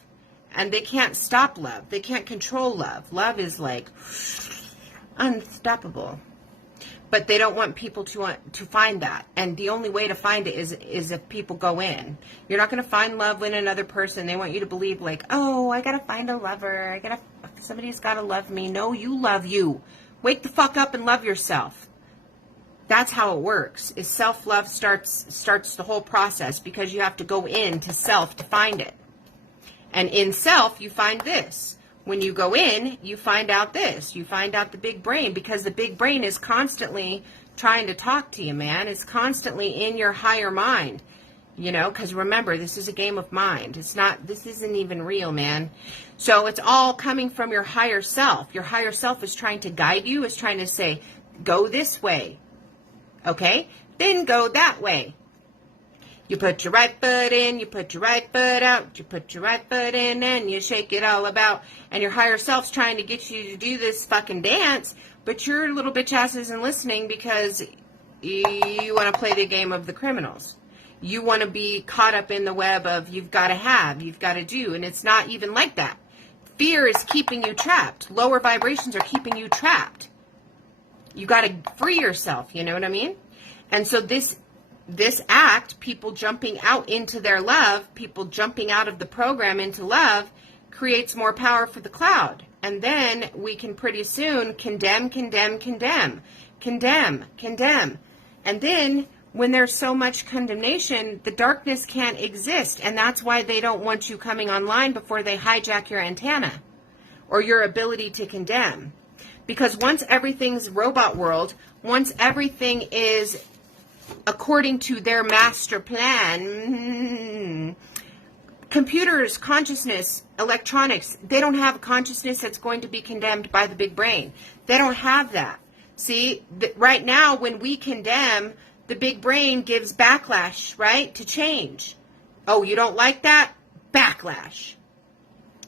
and they can't stop love. They can't control love. Love is like unstoppable. But they don't want people to find that. And the only way to find it is if people go in. You're not going to find love in another person. They want you to believe like, oh, I got to find a lover. Somebody's got to love me. No, you love you. Wake the fuck up and love yourself. That's how it works. Is self-love starts the whole process, because you have to go into self to find it. And in self, you find this. When you go in, you find out this. You find out the big brain, because the big brain is constantly trying to talk to you, man. It's constantly in your higher mind, you know, because remember, this is a game of mind. This isn't even real, man. So it's all coming from your higher self. Your higher self is trying to guide you, is trying to say, go this way. Okay? Then go that way. You put your right foot in, you put your right foot out, you put your right foot in, and you shake it all about. And your higher self's trying to get you to do this fucking dance, but your little bitch ass isn't listening, because you want to play the game of the criminals. You want to be caught up in the web of you've got to have, you've got to do, and it's not even like that. Fear is keeping you trapped. Lower vibrations are keeping you trapped. You got to free yourself, you know what I mean? And so this act, people jumping out into their love, people jumping out of the program into love, creates more power for the cloud. And then we can pretty soon condemn. And then when there's so much condemnation, the darkness can't exist. And that's why they don't want you coming online before they hijack your antenna or your ability to condemn. Because once everything's robot world, once everything is according to their master plan, computers, consciousness, electronics, they don't have a consciousness that's going to be condemned by the big brain. They don't have that. See, right now when we condemn, the big brain gives backlash, right, to change. Oh, you don't like that? Backlash.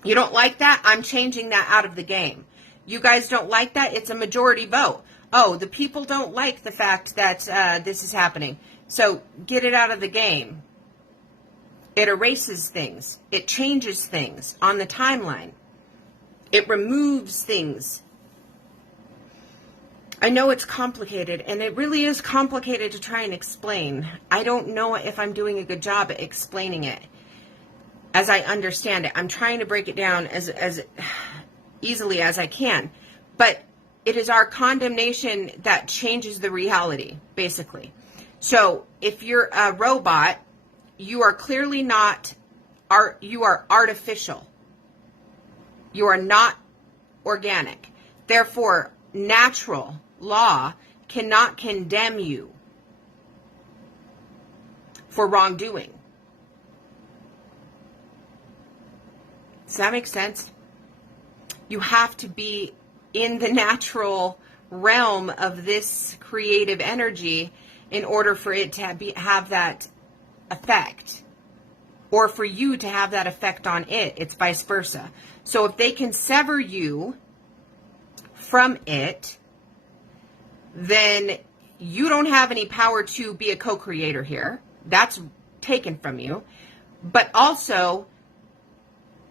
You don't like that? I'm changing that out of the game. You guys don't like that? It's a majority vote. Oh, the people don't like the fact that this is happening. So get it out of the game. It erases things. It changes things on the timeline. It removes things. I know it's complicated, and it really is complicated to try and explain. I don't know if I'm doing a good job at explaining it as I understand it. I'm trying to break it down as easily as I can. But it is our condemnation that changes the reality, basically. So if you're a robot, you are clearly not, you are artificial. You are not organic. Therefore, natural law cannot condemn you for wrongdoing. Does that make sense? You have to be in the natural realm of this creative energy in order for it to have that effect, or for you to have that effect on it. It's vice versa. So if they can sever you from it, then you don't have any power to be a co-creator here. That's taken from you. But also,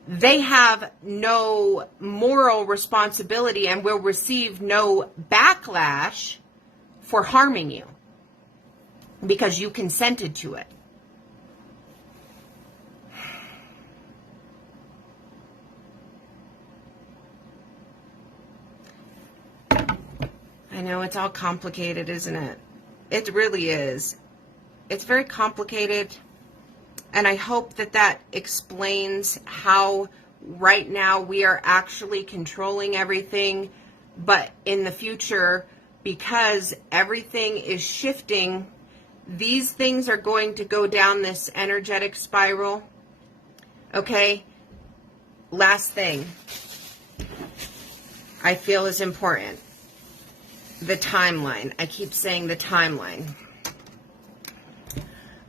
they have no moral responsibility and will receive no backlash for harming you because you consented to it. I know it's all complicated, isn't it? It really is. It's very complicated. And I hope that that explains how right now we are actually controlling everything. But in the future, because everything is shifting, these things are going to go down this energetic spiral. Okay? Last thing I feel is important. The timeline. I keep saying the timeline.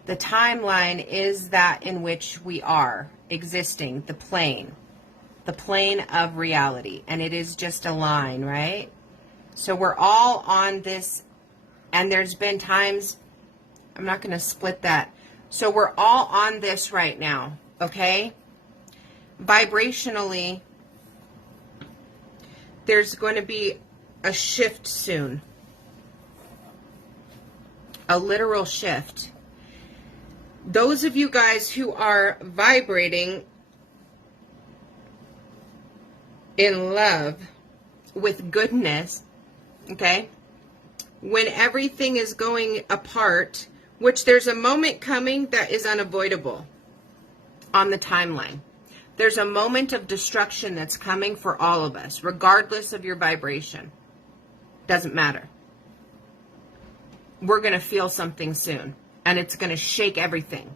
The timeline is that in which we are existing, the plane of reality. And it is just a line, right? So we're all on this, and there's been times, I'm not going to split that. So we're all on this right now, okay? Vibrationally, there's going to be a shift soon. A literal shift. Those of you guys who are vibrating in love with goodness, okay, when everything is going apart, which there's a moment coming that is unavoidable on the timeline. There's a moment of destruction that's coming for all of us, regardless of your vibration. Doesn't matter. We're going to feel something soon, and it's going to shake everything.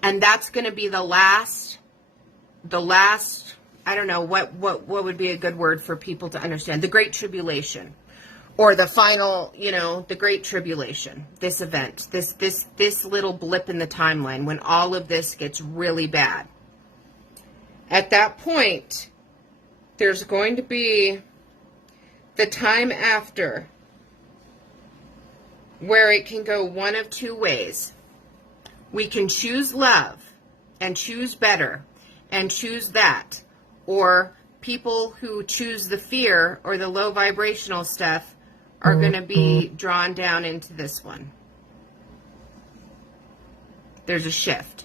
And that's going to be the last, I don't know, what would be a good word for people to understand? The Great Tribulation. Or the final, the Great Tribulation. This event. This little blip in the timeline when all of this gets really bad. At that point, there's going to be the time after where it can go one of two ways. We can choose love and choose better and choose that. Or people who choose the fear or the low vibrational stuff are going to be drawn down into this one. There's a shift.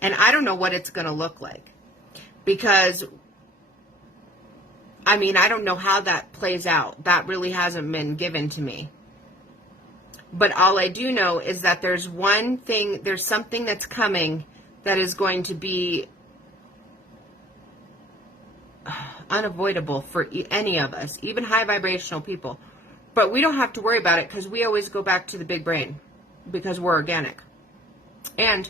And I don't know what it's going to look like. Because, I don't know how that plays out. That really hasn't been given to me. But all I do know is that there's something that's coming that is going to be unavoidable for any of us, even high vibrational people. But we don't have to worry about it because we always go back to the big brain because we're organic. And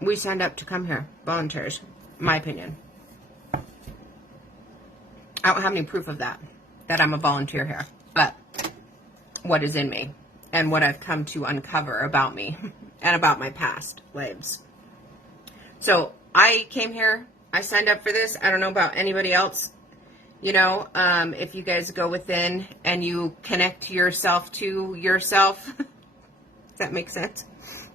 we signed up to come here, volunteers, my opinion. I don't have any proof of that I'm a volunteer here. But what is in me and what I've come to uncover about me and about my past lives. So I came here. I signed up for this. I don't know about anybody else. If you guys go within and you connect yourself to yourself, does that make sense?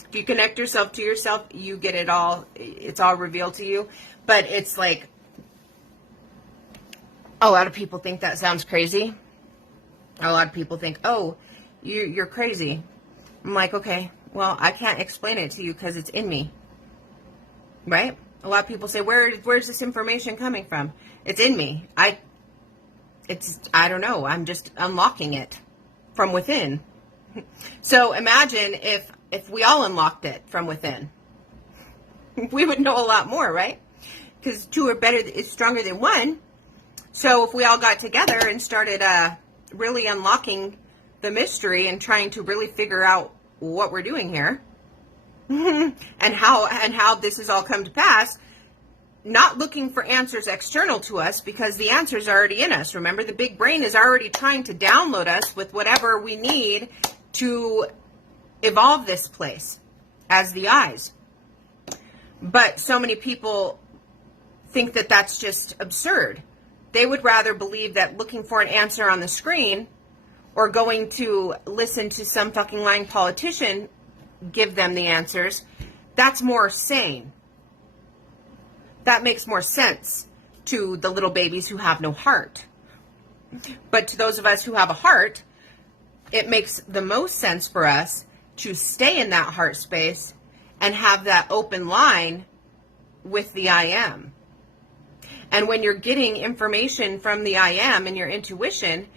If you connect yourself to yourself, you get it all. It's all revealed to you. But it's like, a lot of people think that sounds crazy. A lot of people think, oh, you're crazy. I'm like, okay, well, I can't explain it to you because it's in me. Right? A lot of people say, where's this information coming from? It's in me. I don't know. I'm just unlocking it from within. So imagine if we all unlocked it from within. We would know a lot more, right? Because two are better, is stronger than one. So if we all got together and started really unlocking the mystery and trying to really figure out what we're doing here and how this has all come to pass, not looking for answers external to us because the answers are already in us. Remember, the big brain is already trying to download us with whatever we need to evolve this place as the eyes. But so many people think that that's just absurd. They would rather believe that looking for an answer on the screen or going to listen to some fucking lying politician give them the answers, that's more sane. That makes more sense to the little babies who have no heart. But to those of us who have a heart, it makes the most sense for us to stay in that heart space and have that open line with the I am. And when you're getting information from the I am and your intuition,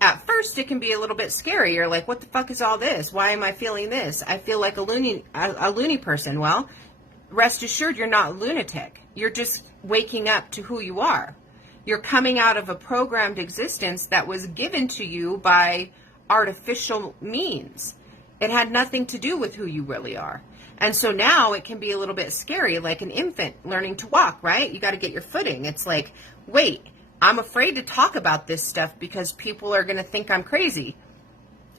at first it can be a little bit scary. You're like, what the fuck is all this? Why am I feeling this? I feel like a loony person. Well, rest assured you're not a lunatic. You're just waking up to who you are. You're coming out of a programmed existence that was given to you by artificial means. It had nothing to do with who you really are. And so now it can be a little bit scary, like an infant learning to walk, right? You got to get your footing. It's like, wait, I'm afraid to talk about this stuff because people are going to think I'm crazy.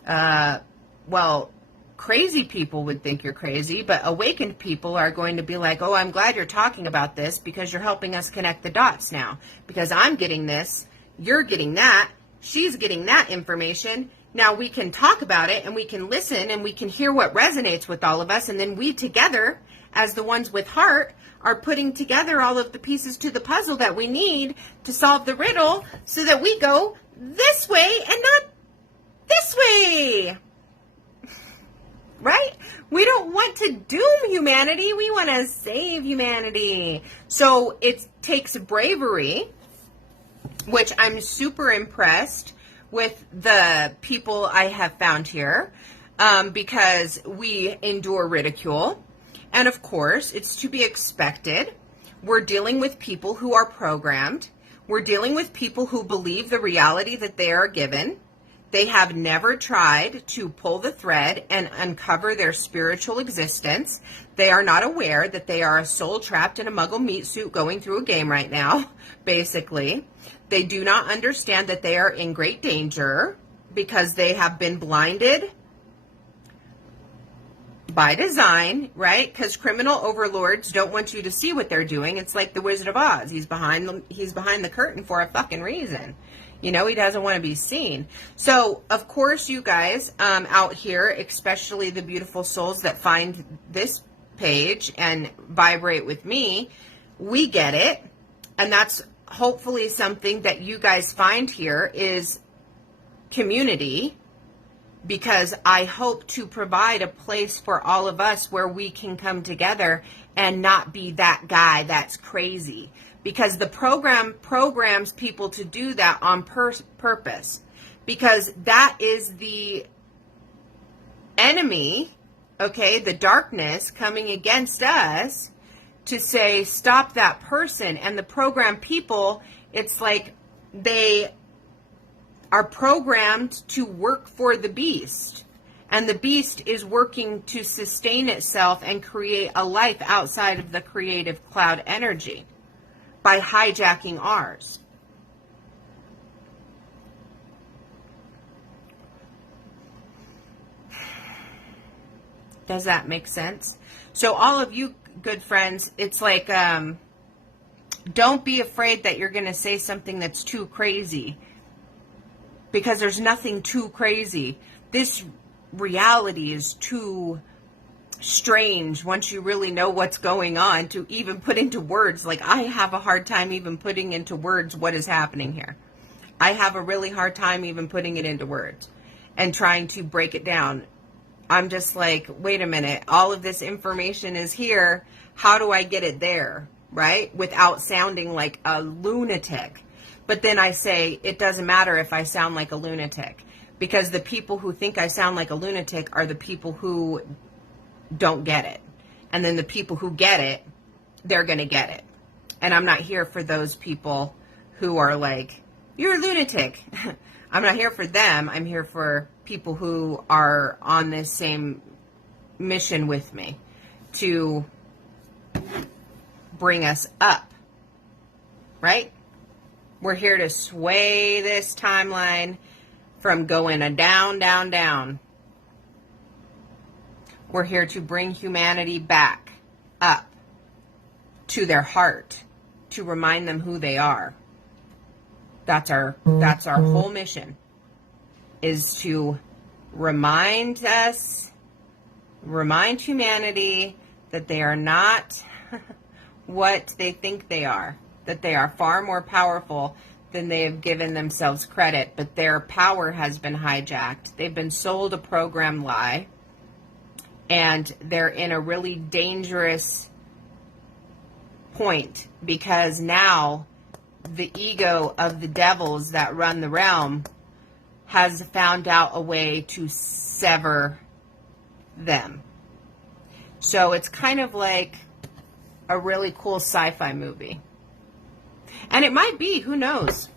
Well, crazy people would think you're crazy, but awakened people are going to be like, oh, I'm glad you're talking about this because you're helping us connect the dots now. Because I'm getting this, you're getting that, she's getting that information. Now we can talk about it and we can listen and we can hear what resonates with all of us. And then we together, as the ones with heart, are putting together all of the pieces to the puzzle that we need to solve the riddle so that we go this way and not this way. Right? We don't want to doom humanity. We want to save humanity. So it takes bravery, which I'm super impressed with the people I have found here, because we endure ridicule. And of course, it's to be expected. We're dealing with people who are programmed. We're dealing with people who believe the reality that they are given. They have never tried to pull the thread and uncover their spiritual existence. They are not aware that they are a soul trapped in a muggle meat suit going through a game right now, basically. They do not understand that they are in great danger because they have been blinded by design, right? Because criminal overlords don't want you to see what they're doing. It's like the Wizard of Oz. He's behind the curtain for a fucking reason. You know, he doesn't want to be seen. So, of course, you guys out here, especially the beautiful souls that find this page and vibrate with me, we get it. And that's hopefully something that you guys find here is community, because I hope to provide a place for all of us where we can come together and not be that guy that's crazy. Because the program programs people to do that on purpose. Because that is the enemy, okay, the darkness coming against us to say, stop that person. And the program people, it's like they are programmed to work for the beast. And the beast is working to sustain itself and create a life outside of the creative cloud energy by hijacking ours. Does that make sense? So all of you good friends, it's like, don't be afraid that you're going to say something that's too crazy, because there's nothing too crazy. This reality is too strange once you really know what's going on to even put into words. Like, I have a hard time even putting into words what is happening here. I have a really hard time even putting it into words and trying to break it down. I'm just like, wait a minute, all of this information is here. How do I get it there, right? Without sounding like a lunatic. But then I say, it doesn't matter if I sound like a lunatic, because the people who think I sound like a lunatic are the people who don't get it. And then the people who get it, they're going to get it. And I'm not here for those people who are like, you're a lunatic. I'm not here for them. I'm here for people who are on this same mission with me to bring us up, right? We're here to sway this timeline from going a down, down, down. We're here to bring humanity back up to their heart, to remind them who they are. That's our whole mission, is to remind humanity that they are not what they think they are, that they are far more powerful than they have given themselves credit, but their power has been hijacked. They've been sold a program lie, and they're in a really dangerous point, because now the ego of the devils that run the realm has found out a way to sever them. So it's kind of like a really cool sci-fi movie. And it might be, who knows?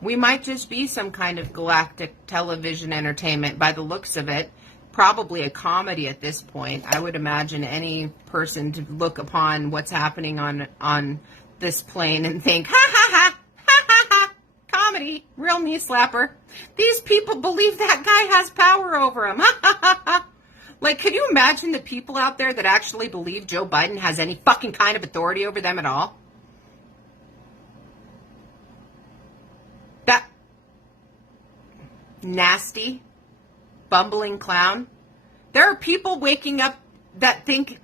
We might just be some kind of galactic television entertainment by the looks of it. Probably a comedy at this point. I would imagine any person to look upon what's happening on this plane and think, ha ha ha, ha ha ha, comedy, real knee slapper. These people believe that guy has power over them. Ha ha ha ha. Like, could you imagine the people out there that actually believe Joe Biden has any fucking kind of authority over them at all? That nasty, bumbling clown. There are people waking up that think,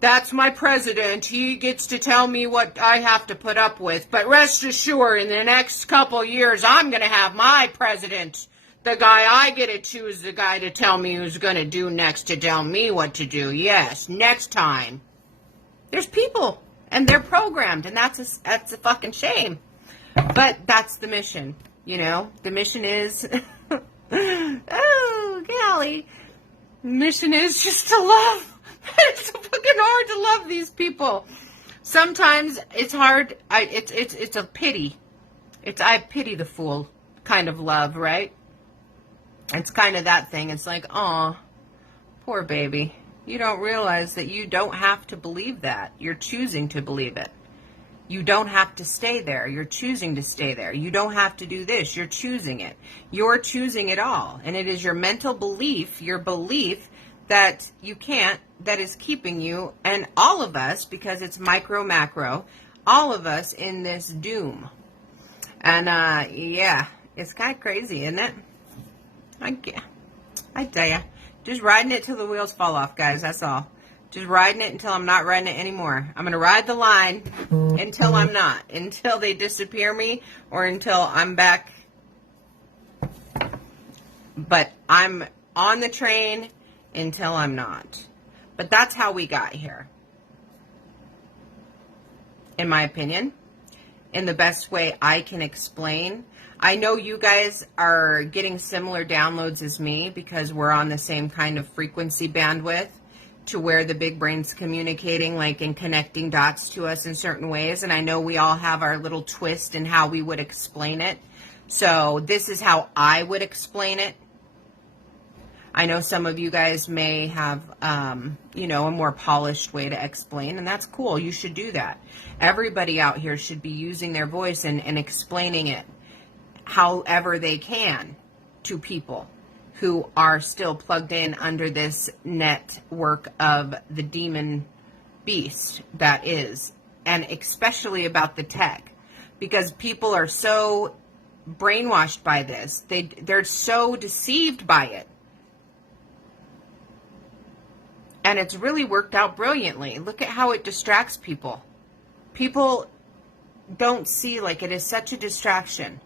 that's my president. He gets to tell me what I have to put up with. But rest assured, in the next couple years, I'm going to have my president. The guy I get to choose, the guy to tell me who's going to do next, to tell me what to do. Yes, next time. There's people, and they're programmed, and that's a fucking shame. But that's the mission, you know. The mission is, oh, golly. The mission is just to love. It's so fucking hard to love these people. Sometimes it's hard. It's a pity. I pity the fool kind of love, right? It's kind of that thing. It's like, aw, poor baby. You don't realize that you don't have to believe that. You're choosing to believe it. You don't have to stay there. You're choosing to stay there. You don't have to do this. You're choosing it. You're choosing it all. And it is your mental belief, your belief that you can't, that is keeping you, and all of us, because it's micro, macro, all of us in this doom. And, yeah, it's kind of crazy, isn't it? I tell ya, just riding it till the wheels fall off, guys. That's all. Just riding it until I'm not riding it anymore. I'm going to ride the line until I'm not. Until they disappear me or until I'm back. But I'm on the train until I'm not. But that's how we got here. In my opinion. In the best way I can explain. I know you guys are getting similar downloads as me because we're on the same kind of frequency bandwidth to where the big brain's communicating, like, and connecting dots to us in certain ways. And I know we all have our little twist in how we would explain it. So this is how I would explain it. I know some of you guys may have, you know, a more polished way to explain, and that's cool. You should do that. Everybody out here should be using their voice and explaining it however they can to people who are still plugged in under this network of the demon beast that is, and especially about the tech, because people are so brainwashed by this. They're so deceived by it. And it's really worked out brilliantly. Look at how it distracts people. People don't see, like, it is such a distraction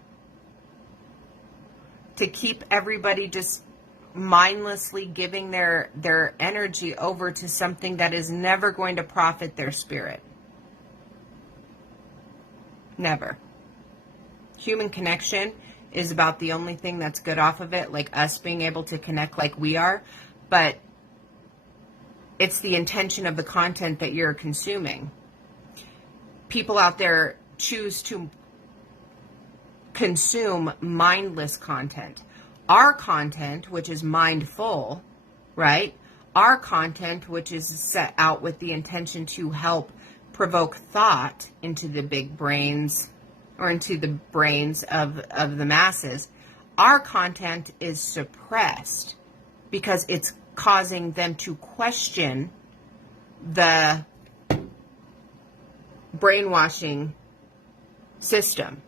to keep everybody just mindlessly giving their energy over to something that is never going to profit their spirit. Never. Human connection is about the only thing that's good off of it, like us being able to connect like we are, but it's the intention of the content that you're consuming. People out there choose to consume mindless content. Our content, which is mindful, right? Our content, which is set out with the intention to help provoke thought into the big brains or into the brains of the masses. Our content is suppressed because it's causing them to question the brainwashing system.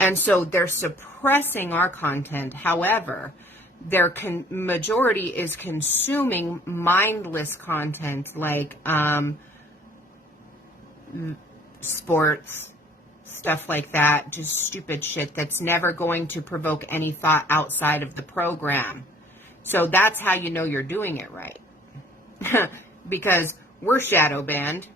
And so they're suppressing our content. However, their majority is consuming mindless content like sports, stuff like that, just stupid shit that's never going to provoke any thought outside of the program. So that's how you know you're doing it right. Because we're shadow banned.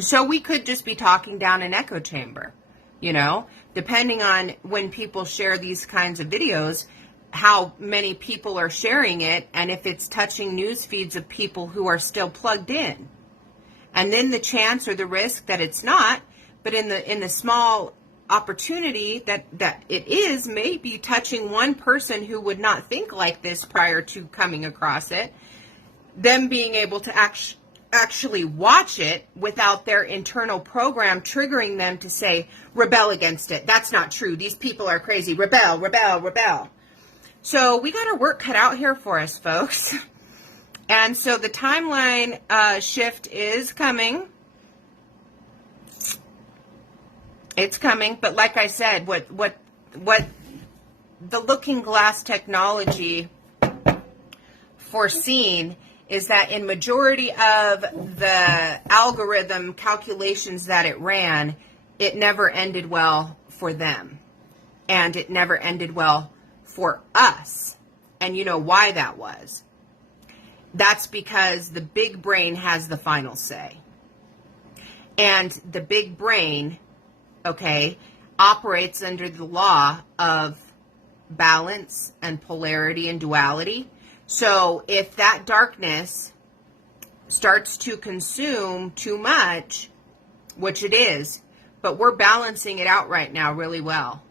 So we could just be talking down an echo chamber, you know, depending on when people share these kinds of videos, how many people are sharing it, and if it's touching news feeds of people who are still plugged in. And then the chance or the risk that it's not, but in the small opportunity that it is, maybe touching one person who would not think like this prior to coming across it, them being able to actually watch it without their internal program triggering them to say, rebel against it. That's not true. These people are crazy. Rebel, rebel, rebel. So we got our work cut out here for us, folks. And so the timeline shift is coming. It's coming. But like I said, what the looking glass technology foreseen is that in majority of the algorithm calculations that it ran, it never ended well for them. And it never ended well for us. And you know why that was. That's because the big brain has the final say. And the big brain, okay, operates under the law of balance and polarity and duality. So if that darkness starts to consume too much, which it is, but we're balancing it out right now really well.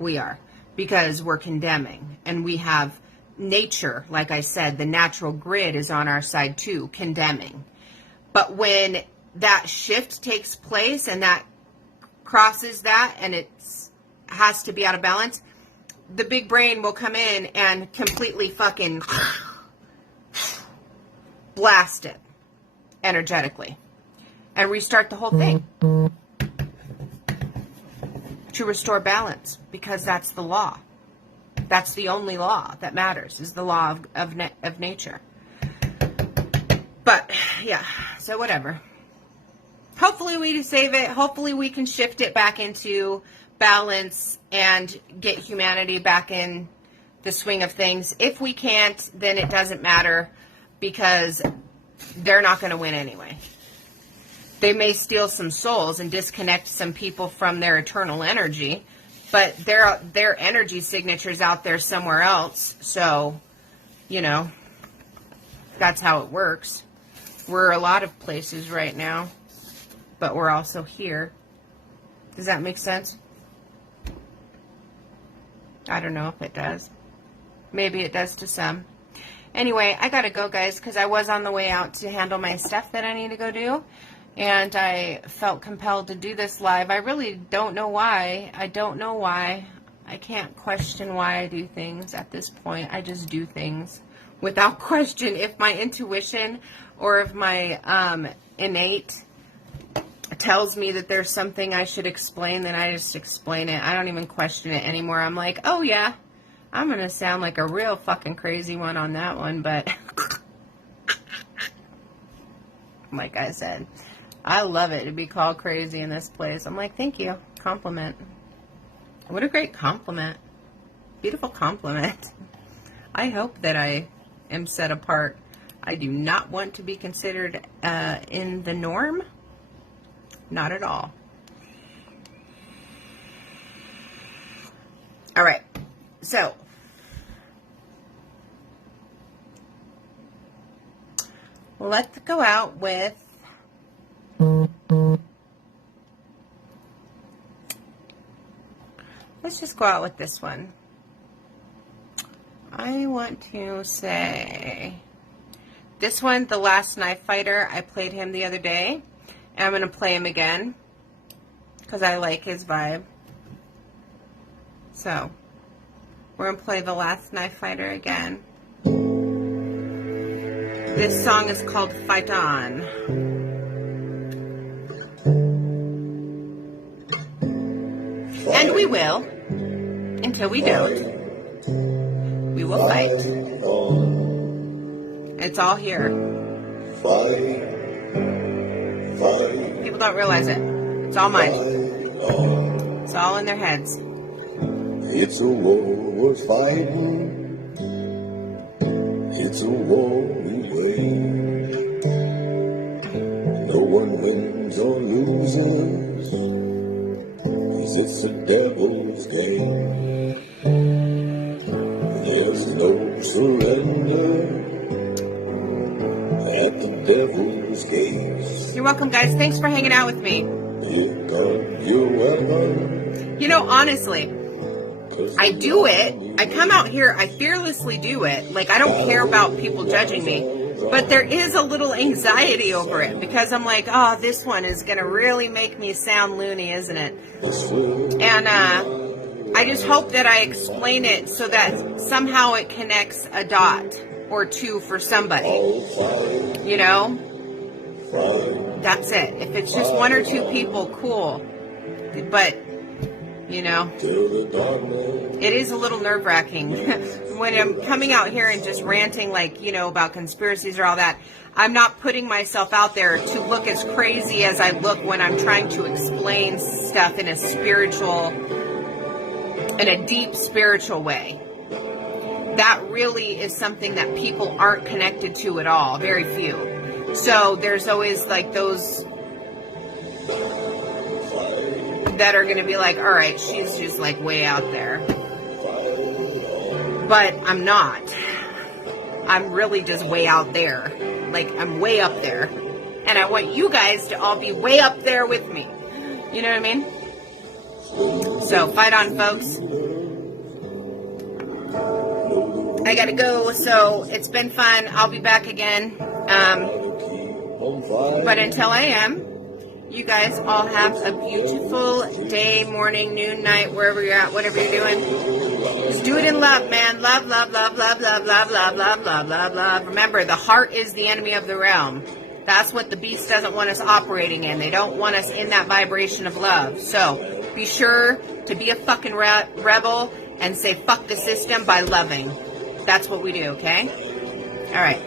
We are, because we're condemning, and we have nature, like I said, the natural grid is on our side too, condemning. But when that shift takes place and that crosses that and it has to be out of balance, the big brain will come in and completely fucking blast it energetically and restart the whole thing to restore balance, because that's the law. That's the only law that matters, is the law of nature. But yeah, so whatever. Hopefully we save it. Hopefully we can shift it back into balance and get humanity back in the swing of things. If we can't, then it doesn't matter, because they're not going to win anyway. They may steal some souls and disconnect some people from their eternal energy, but their energy signature's out there somewhere else. So, you know, that's how it works. We're a lot of places right now, but we're also here. Does that make sense? I don't know if it does. Maybe it does to some. Anyway, I gotta go, guys, because I was on the way out to handle my stuff that I need to go do. And I felt compelled to do this live. I really don't know why. I don't know why. I can't question why I do things at this point. I just do things without question. If my intuition or if my innate tells me that there's something I should explain, then I just explain it. I don't even question it anymore. I'm like, oh yeah, I'm going to sound like a real fucking crazy one on that one, but like I said, I love it to be called crazy in this place. I'm like, thank you. Compliment. What a great compliment. Beautiful compliment. I hope that I am set apart. I do not want to be considered in the norm. Not at all. All right. So, let's go out with let's just go out with this one. I want to say this one, The Last Knife Fighter. I played him the other day. And I'm going to play him again because I like his vibe. So, we're going to play The Last Knife Fighter again. This song is called Fight On. And we will, until we don't. We will fight. It's all here. People don't realize it. It's all mine. It's all in their heads. It's a war worth fighting. It's a war we wage. No one wins. plays on losers, 'cause it's the devil's game. There's no surrender at the devil's gates. You're welcome, guys. Thanks for hanging out with me. You got your weapon. You know, honestly, I do it. I come out here, I fearlessly do it. Like, I don't care about people judging me. But there is a little anxiety over it because I'm like, oh, this one is going to really make me sound loony, isn't it? And I just hope that I explain it so that somehow it connects a dot or two for somebody. You know? That's it. If it's just one or two people, cool. But, you know, it is a little nerve-wracking when I'm coming out here and just ranting, like, you know, about conspiracies or all that. I'm not putting myself out there to look as crazy as I look when I'm trying to explain stuff in a deep spiritual way. That really is something that people aren't connected to at all. Very few. So there's always like those that are going to be like, all right, she's just like way out there. But I'm not. I'm really just way out there. Like, I'm way up there. And I want you guys to all be way up there with me. You know what I mean? So, fight on, folks. I gotta go, so it's been fun. I'll be back again. But until I am, you guys all have a beautiful day, morning, noon, night, wherever you're at, whatever you're doing. Just do it in love, man. Love, love, love, love, love, love, love, love, love, love, love. Remember, the heart is the enemy of the realm. That's what the beast doesn't want us operating in. They don't want us in that vibration of love. So be sure to be a fucking rebel and say fuck the system by loving. That's what we do, okay? All right.